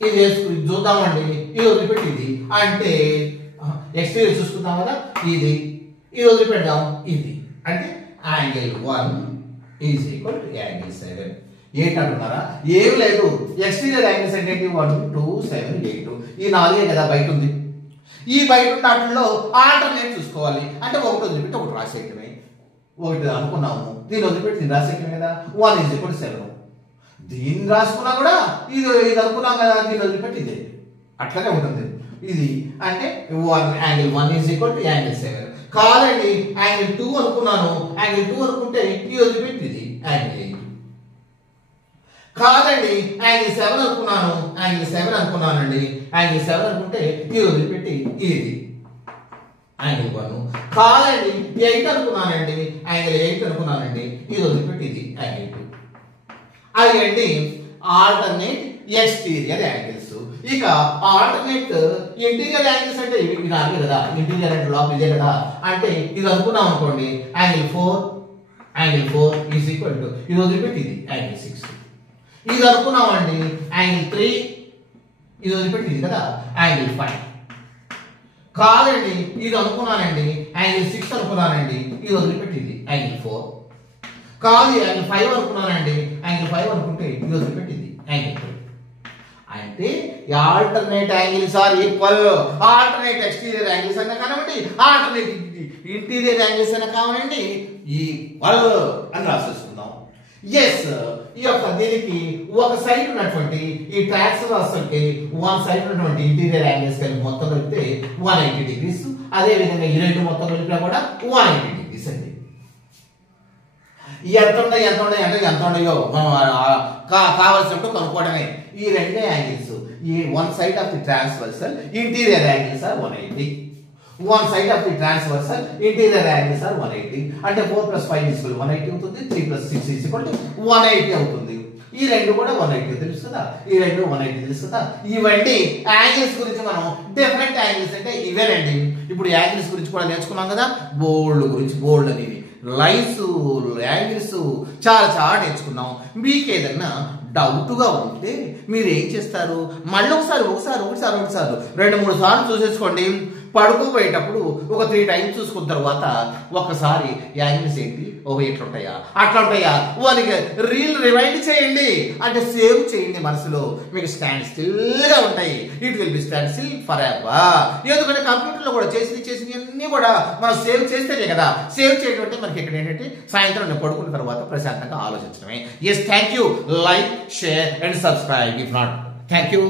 ఇది చూద్దామండి. ఇది వదిలిపెట్టి ఇది అంటే ఎక్స్టీరియర్ చూసుకుందాం కదా, ఇది వదిలిపెడదాం, ఇది అంటే angle 1 is equal to angle 7. ఏంటంటున్నారా? ఏం లేదు, ఎక్స్టీరియర్ యాంగిల్స్ అంటే 1, 2, 7, 8 ఈ 4 కదా బయట ఉంది. ఈ బయట ఉన్న వాటిల్లో ఆల్టర్నేట్ చూసుకోవాలి అంటే ఒకటి వదిలిపెట్టి ఒకటి రాసేయటమే. ఒకటి అనుకున్నాము, దీన్ని వదిలిపెట్టి దీన్ని రాసేయటమే కదా. 1 ఈజ్ ఈక్వల్ టు 7. దీన్ని రాసుకున్నా కూడా ఇది అనుకున్నాం కదా, దీన్ని వదిలిపెట్టి ఇదే అట్లానే ఉంటుంది. ఇది అంటే angle 1 is equal to angle 7. కాదండి, యాంగిల్ 2 అనుకున్నాను, యాంగిల్ 2 అనుకుంటే ఇది వదిలిపెట్టి ఇది యాంగిల్ 8. కాదండి, యాంగిల్ 7 అనుకున్నాను, యాంగిల్ 7 అనుకున్నానండి, యాంగిల్ 7 అనుకుంటే ఇది వదిలిపెట్టి ఇది యాంగిల్ 1. కాదండి, 8 అనుకున్నానండి, యాంగిల్ 8 అనుకున్నానండి, ఇది వదిలిపెట్టి ఇది యాంగిల్ 2. అవి అండి ఆల్టర్నేట్ ఎక్స్టీరియర్ యాంగిల్స్. ఇక ఆల్టర్నేట్ ఇంటీరియర్ యాంగిల్స్ అంటే ఇవి నాలుగే కదా. ఇంటీరియర్ అంటే లోపల ఇదే కదా. అంటే ఇది అనుకున్నాం అనుకోండి, యాంగిల్ 4 ఈజ్ ఈక్వల్ టు ఇది వదిలిపెట్టి ఇది యాంగిల్ 6. ఇది అనుకున్నామండి, యాంగిల్ 3 ఇది వదిలిపెట్టి ఇది కదా యాంగిల్ 5. కాదండి, ఇది అనుకున్నానండి, యాంగిల్ 6 అనుకున్నానండి, ఇది వదిలిపెట్టి ఇది యాంగిల్ 4. కాదు, యాంగిల్ 5 అనుకున్నానండి, యాంగిల్ 5 అనుకుంటే ఇది వదిలిపెట్టి ఇది యాంగిల్ 3. అంటే alternate angles are equal. Alternate exterior angles అయినా కానివ్వండి, ఆల్టర్నేట్ ఇంటీరియర్ యాంగిల్స్ అయినా కానివ్వండి, ఈక్వల్ అని రాసేసుకుందాం. ఎస్, ఈ యొక్క దీనికి ఒక సైడ్ ఉన్నటువంటి ఈ ట్రాన్స్వర్సల్కి వన్ సైడ్ ఉన్నటువంటి ఇంటీరియర్ యాంగిల్స్ కలిపి మొత్తం కలిపితే 180 డిగ్రీస్. అదే విధంగా ఈ రెండు మొత్తం కలిపినా కూడా 180 డిగ్రీస్ అండి. ఎంత ఉన్నాయో మనం కావాల్సినట్టు కనుక్కోవడమే. ఈ రెండే యాంగిల్స్, ఈ one side of the transversal interior angles are 180. One side of the transversal interior angles are 180. అంటే 4 + 5 = 180 అవుతుంది, 3 + 6 = 180 అవుతుంది. ఈ రెండు కూడా 180 తెలుసు కదా, ఈ రెండు 180 తెలుసు కదా. ఇవన్నీ యాంగిల్స్ గురించి మనం డిఫరెంట్ యాంగిల్స్ అంటే ఇవేనండి. ఇప్పుడు యాంగిల్స్ గురించి కూడా నేర్చుకున్నాం కదా, బోల్డ్ అనేది లైన్స్, యాంగిల్స్ చాలా నేర్చుకున్నాం. మీకు ఏదన్నా డౌట్గా ఉంటే మీరు ఏం చేస్తారు, మళ్ళీ ఒకసారి 2-3 సార్లు చూసేసుకోండి. పడుకోపోయేటప్పుడు ఒక 3 టైమ్స్ చూసుకున్న తర్వాత ఒక్కసారి యాంగిల్స్ ఏంటి, ఎట్లుంటాయా అట్లా ఉంటాయా వాళ్ళకి రివైండ్ చేయండి, అంటే సేవ్ చేయండి మనసులో. మీకు స్టాండ్ స్టిల్ గా ఉంటాయి. It will be stand still for ever. ఎందుకంటే కంప్యూటర్లో కూడా చేసి అన్ని కూడా మనం సేవ్ చేస్తేనే కదా. సేవ్ చేయడం అంటే మనకి ఇక్కడ ఏంటంటే సాయంత్రం నేను పడుకున్న తర్వాత ప్రశాంతంగా ఆలోచించడమే. Yes, thank you. Like, share and subscribe. If not, thank you.